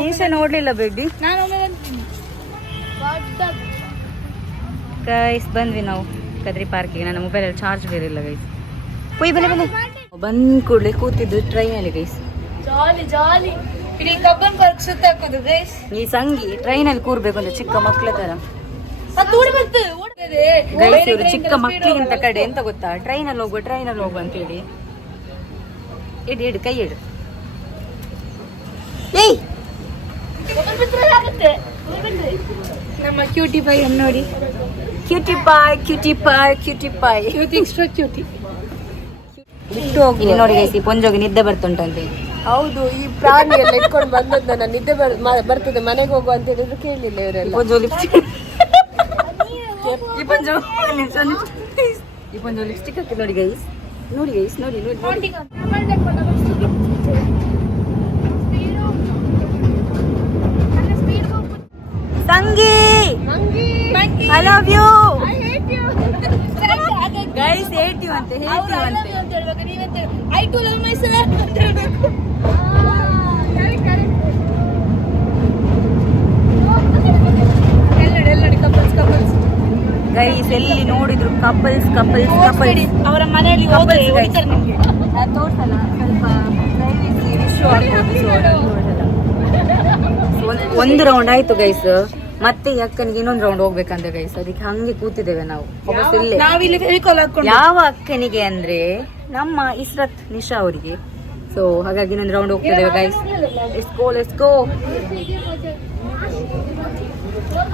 ನೀಶ ನೋಡ್ಲಿಲ್ಲ ಬೇಡಿ. ಗೈಸ್ ಬಂದ್ವಿ ನಾವು ಕದ್ರಿ ಪಾರ್ಕಿಗೆ. ನನ್ನ ಮೊಬೈಲಲ್ಲಿ ಚಾರ್ಜ್ ಬೇರೆ ಇಲ್ಲ ಗೈಸ್. ಬಂದ್ ಕೂಡಲೇ ಕೂತಿದ್ದು ಟ್ರೈನಲ್ಲಿ ಗೈಸ್. ಈ ಸಂಗಿ ಟ್ರೈನಲ್ಲಿ ಕೂರ್ಬೇಕು ಅಂತ ಚಿಕ್ಕ ಮಕ್ಳ ತರ. ಗೈಸ್ ಇವರು ಚಿಕ್ಕ ಮಕ್ಳಿಗಿಂತ ಕಡೆ ಎಂತ ಗೊತ್ತಾ, ಟ್ರೈನಲ್ಲಿ ಹೋಗುವ ಅಂತ ಹೇಳಿ. ಇಡು ಕೈ ಇಡು. ಏಯ್ ನಮ್ಮ ಕ್ಯೂಟಿ ಪೈ ನೋಡಿ. Cutie Pai extra cutie. ಬಿಟ್ಟು ಹೋಗು. ಇಲ್ಲಿ ನೋಡಿ ಗೈಸ್, ಈ ಪೊಂಜೋಗಿ ನಿದ್ದೆ ಬರ್ತುಂಟಂತೆ. ಹೌದು, ಈ ಪ್ರಾಣಿ ಎಲ್ಲ ಇಟ್ಕೊಂಡು ಬಂದದ್ದು ನನ್ನ ನಿದ್ದೆ ಬರ್ತದೆ ಮನೆಗೆ ಹೋಗು ಅಂತ ಹೇಳಿದ್ರು ಕೇಳಲಿಲ್ಲ ಇವರೆಲ್ಲ. ಪೊಂಜೋ ಲಿಪ್ಸ್ಟಿಕ್ ಈ ಪೊಂಜೋ ಲಿಪ್ಸ್ಟಿಕ್ ಹಾಕಿ ನೋಡಿ ಗೈಸ್, ನೋಡಿ ಗೈಸ್, ನೋಡಿ ನೋಡಿ. Sangi, I love you guys. Hate you ಅಂತೆ, ಹೇಟ್ ಯು ಅಂತೆ. I too love myself ಅಂತ ಹೇಳ್ಬೇಕು. ಎಲ್ಲೆಡೆ ಕಪಲ್ಸ್ ಕಪಲ್ಸ್ ಗೈಸ್, ಎಲ್ಲಿ ನೋಡಿದ್ರು ಕಪಲ್ಸ್ ಕಪಲ್ಸ್ ಕಪಲ್ಸ್. ಅವರ ಮನೆಯಲ್ಲಿ ಹೋಗಿ ಹೊಡಿತಾರೆ ನಿಮ್ಗೆ. ತೋರ್ಸಲ್ಲ, ಸ್ವಲ್ಪ ಪ್ರೈವೇಸಿ ಇಶ್ಯೂ ಆಗ್ಬೋದು. ಒಂದು ರೌಂಡ್ ಆಯ್ತು ಗೈಸ್, ಮತ್ತೆ ಈ ಅಕ್ಕನಿಗೆ ಇನ್ನೊಂದು ರೌಂಡ್ ಹೋಗ್ಬೇಕಂತ ಗೈಸ್. ಅದಕ್ಕೆ ಹಂಗೆ ಕೂತಿದ್ದೇವೆ ನಾವು. ನಾವಿಲ್ಲಿ ಫೆವಿಕಾಲ್ ಹಾಕೊಂಡು. ಯಾವ ಅಕ್ಕನಿಗೆ ಅಂದ್ರೆ ನಮ್ಮ ಇಸ್ರತ್ ನಿಶಾ ಅವರಿಗೆ. ಸೊ ಹಾಗಾಗಿ ಇನ್ನೊಂದು ರೌಂಡ್ ಹೋಗ್ತಿದ್ದೇವೆ ಗೈಸ್. Let's go.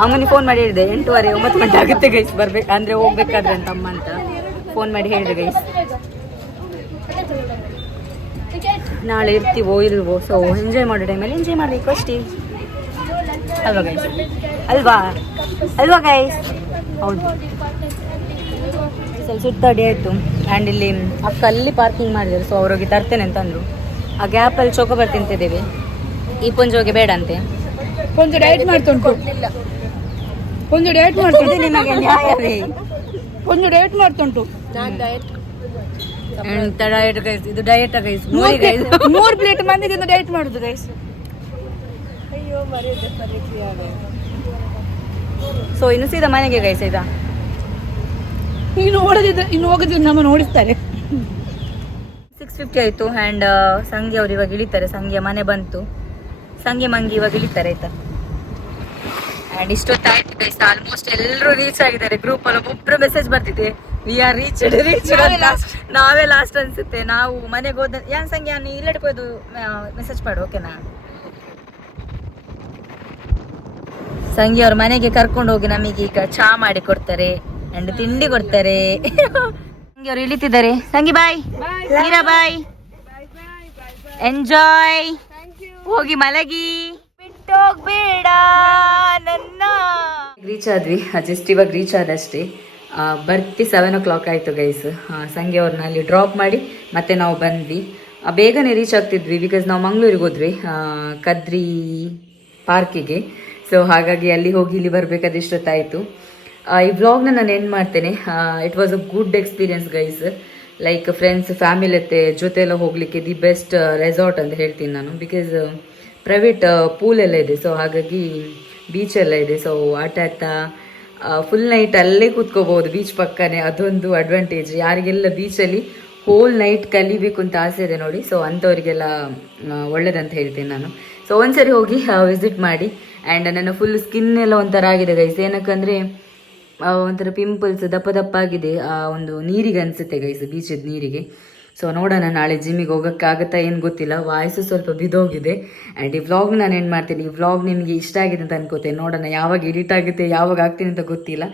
ಅಮ್ಮನಿಗೆ ಫೋನ್ ಮಾಡಿ ಹೇಳಿದೆ 8:30 9 ಗಂಟೆ ಆಗುತ್ತೆ ಗೈಸ್ ಬರ್ಬೇಕು ಅಂದ್ರೆ ಹೋಗ್ಬೇಕಾದ್ರೆ ಅಂತ ಅಮ್ಮ ಅಂತ ಫೋನ್ ಮಾಡಿ ಹೇಳಿದೆ ಗೈಸ್. ನಾಳೆ ಇರ್ತೀವೋ ಇಲ್ವೋ, ಸೊ ಎಂಜಾಯ್ ಮಾಡೋ ಟೈಮಲ್ಲಿ ಎಂಜಾಯ್ ಮಾಡಬೇಕು ಅಷ್ಟೇ ಅಲ್ವಾ ಗೈಸ್? ಅಲ್ವಾ ಗೈಸ್? ಹೌದು. ಸ್ವಲ್ಪ ಸುತ್ತಾಡಿ ಆಯಿತು. ಆ್ಯಂಡ್ ಇಲ್ಲಿ ಅಕ್ಕ ಅಲ್ಲಿ ಪಾರ್ಕಿಂಗ್ ಮಾಡಿದ್ರು, ಸೊ ಅವ್ರಿಗೆ ತರ್ತೇನೆ ಅಂತ ಅಂದರು. ಆ ಗ್ಯಾಪಲ್ಲಿ ಚೋಕೋಬಾರ್ ತಿಂತಿದ್ದೇವೆ. ಈ ಪೊಂಜೋಗೆ ಬೇಡ ಅಂತೆ. ಒಂದು ಡಯಟ್ ಮಾಡ್ತುಂಟು, ಒಂದು ಡಯಟ್ ಮಾಡ್ತುಂಟು. ನಿಮಗೆ ನ್ಯಾಯವೇ? ಒಂದು ಡಯಟ್ ಮಾಡ್ತುಂಟು. ಎಂತ ಡಯಟ್ ಗೈಸ್? ಇದು ಡಯಟ್ ಗೈಸ್? ನೋಡಿ ಗೈಸ್, 3 ಪ್ಲೇಟ್ ಮಂದಿಗೆ ಡಯಟ್ ಮಾಡುದು ಗೈಸ್. ಅಯ್ಯೋ ಮರೆಯದೆ ಸೊ ಇನ್ನು ಸೀದಾ ಮನೆಗೆ ಗೈಸ್. ಆಯ್ತಾ, ಇನ್ನು ಹೋಗದಿದ್ದು ನಮ್ಮನ್ನು ಓಡಿಸ್ತಾರೆ. 6:50 ಆಯಿತು. ಆ್ಯಂಡ್ ಸಂಗಿ ಅವ್ರು ಇವಾಗ ಇಳಿತಾರೆ. ಸಂಗಿಯ ಮನೆ ಬಂತು. ಸಂಗಿ ಮಂಗಿ ಇವಾಗ ಇಳಿತಾರೆ ಆಯ್ತಾ. ಆ್ಯಂಡ್ ಇಷ್ಟೊತ್ತಾಯ್ತು ಗೈಸ್, ಆಲ್ಮೋಸ್ಟ್ ಎಲ್ಲರೂ ರೀಚ್ ಆಗಿದ್ದಾರೆ. ಗ್ರೂಪಲ್ಲಿ ಒಬ್ಬೊಬ್ಬರು ಮೆಸೇಜ್ ಬರ್ತಿದೆ, ವಿ ಆರ್ ರೀಚ್ ನಾವೇ ಲಾಸ್ಟ್ ಅನ್ಸುತ್ತೆ. ನಾವು ಮನೆಗೆ ಹೋದ ಯಾನ್ ಸಂಗಿ ನೀ ಇಲ್ಲಿಟ್ಕೋದು ಮೆಸೇಜ್ ಮಾಡು, ಓಕೆನಾ? ಸಂಗಿ ಅವ್ರ ಮನೆಗೆ ಕರ್ಕೊಂಡು ಹೋಗಿ ನಮಗೆ ಈಗ ಚಾ ಮಾಡಿ ಕೊಡ್ತಾರೆ ಅಂಡ್ ತಿಂಡಿ ಕೊಡ್ತಾರೆ. ಸಂಗಿ ಅವ್ರು ಇಳಿತಿದ್ದಾರೆ. ಸಂಗಿ ಬಾಯ್, ಮೀರಾ ಬಾಯ್, ಎಂಜಾಯ್, ಹೋಗಿ ಮಲಗಿ, ಬಿಟ್ಟೋಗ್ಬೇಡ ನನ್ನ. ರೀಚ್ ಆದ್ವಿ, ಜಸ್ಟ್ ಇವಾಗ ರೀಚ್ ಆದಷ್ಟೇ. ಬರ್ತಿ 7 o'clock ಆಯಿತು ಗೈಸ್. ಸಂಗೆ ಅವ್ರನ್ನ ಅಲ್ಲಿ ಡ್ರಾಪ್ ಮಾಡಿ ಮತ್ತೆ ನಾವು ಬಂದ್ವಿ. ಬೇಗನೆ ರೀಚ್ ಆಗ್ತಿದ್ವಿ, ಬಿಕಾಸ್ ನಾವು ಮಂಗಳೂರಿಗೆ ಹೋದ್ವಿ ಕದ್ರಿ ಪಾರ್ಕಿಗೆ. ಸೊ ಹಾಗಾಗಿ ಅಲ್ಲಿ ಹೋಗಿ ಇಲ್ಲಿ ಬರಬೇಕಾದ್ರೆ ಇಷ್ಟೊತ್ತಾಯಿತು. ಈ ವ್ಲಾಗ್ನ ನಾನು ಎಂಡ್ ಮಾಡ್ತೇನೆ. It was a good experience guys. Like friends family ಜೊತೆ ಎಲ್ಲ ಹೋಗಲಿಕ್ಕೆ ದಿ ಬೆಸ್ಟ್ ರೆಸಾರ್ಟ್ ಅಂತ ಹೇಳ್ತೀನಿ ನಾನು. ಬಿಕಾಸ್ ಪ್ರೈವೇಟ್ ಪೂಲ್ ಎಲ್ಲ ಇದೆ, ಸೊ ಹಾಗಾಗಿ ಬೀಚ್ ಎಲ್ಲ ಇದೆ. ಸೊ ಆಟ ಆಡ್ತಾ ಫುಲ್ ನೈಟ್ ಅಲ್ಲೇ ಕೂತ್ಕೋಬಹುದು ಬೀಚ್ ಪಕ್ಕನೇ. ಅದೊಂದು ಅಡ್ವಾಂಟೇಜ್. ಯಾರಿಗೆಲ್ಲ ಬೀಚಲ್ಲಿ ಹೋಲ್ ನೈಟ್ ಕಲಿಬೇಕು ಅಂತ ಆಸೆ ಇದೆ ನೋಡಿ, ಸೊ ಅಂಥವರಿಗೆಲ್ಲ ಒಳ್ಳೇದಂತ ಹೇಳ್ತೀನಿ ನಾನು. ಸೊ ಒಂದ್ಸರಿ ಹೋಗಿ ವಿಸಿಟ್ ಮಾಡಿ. ಆ್ಯಂಡ್ ನನ್ನ ಫುಲ್ ಸ್ಕಿನ್ ಎಲ್ಲ ಒಂಥರ ಆಗಿದೆ ಗೈಸ್. ಏನಕ್ಕಂದರೆ ಒಂಥರ ಪಿಂಪಲ್ಸ್ ದಪ್ಪ ದಪ್ಪ ಆಗಿದೆ ಆ ಒಂದು ನೀರಿಗೆ ಅನಿಸುತ್ತೆ ಗೈಸ್, ಬೀಚದ ನೀರಿಗೆ. ಸೊ ನೋಡೋಣ ನಾಳೆ ಜಿಮ್ಮಿಗೆ ಹೋಗೋಕ್ಕಾಗತ್ತಾ ಏನು ಗೊತ್ತಿಲ್ಲ. ವಾಯ್ಸು ಸ್ವಲ್ಪ ಬಿದ್ದೋಗಿದೆ. ಆ್ಯಂಡ್ ಈ ವ್ಲಾಗ್ ನಾನು ಏನು ಮಾಡ್ತೀನಿ, ಈ ವ್ಲಾಗ್ ನಿಮಗೆ ಇಷ್ಟ ಆಗಿದೆ ಅಂತ ಅನ್ಕೋತೇನೆ. ನೋಡೋಣ ಯಾವಾಗ ಎಡಿಟ್ ಆಗುತ್ತೆ, ಯಾವಾಗ ಆಗ್ತೀನಿ ಅಂತ ಗೊತ್ತಿಲ್ಲ.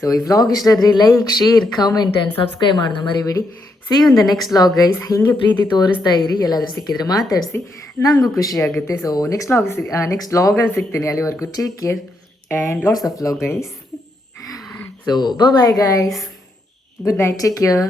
ಸೊ ಈ ವ್ಲಾಗ್ ಇಷ್ಟ ಆದರೆ like, share, comment and subscribe ಮಾಡೋದು ಮರಿಬೇಡಿ. See you in the next vlog guys. ಹೀಗೆ ಪ್ರೀತಿ ತೋರಿಸ್ತಾ ಇರಿ. ಎಲ್ಲಾದರೂ ಸಿಕ್ಕಿದ್ರೆ ಮಾತಾಡಿಸಿ, ನನಗೂ ಖುಷಿ ಆಗುತ್ತೆ. ಸೊ ನೆಕ್ಸ್ಟ್ ವ್ಲಾಗಲ್ಲಿ ಸಿಗ್ತೀನಿ. ಅಲ್ಲಿವರೆಗೂ take care and lots of love guys. So bye guys, good night, take care.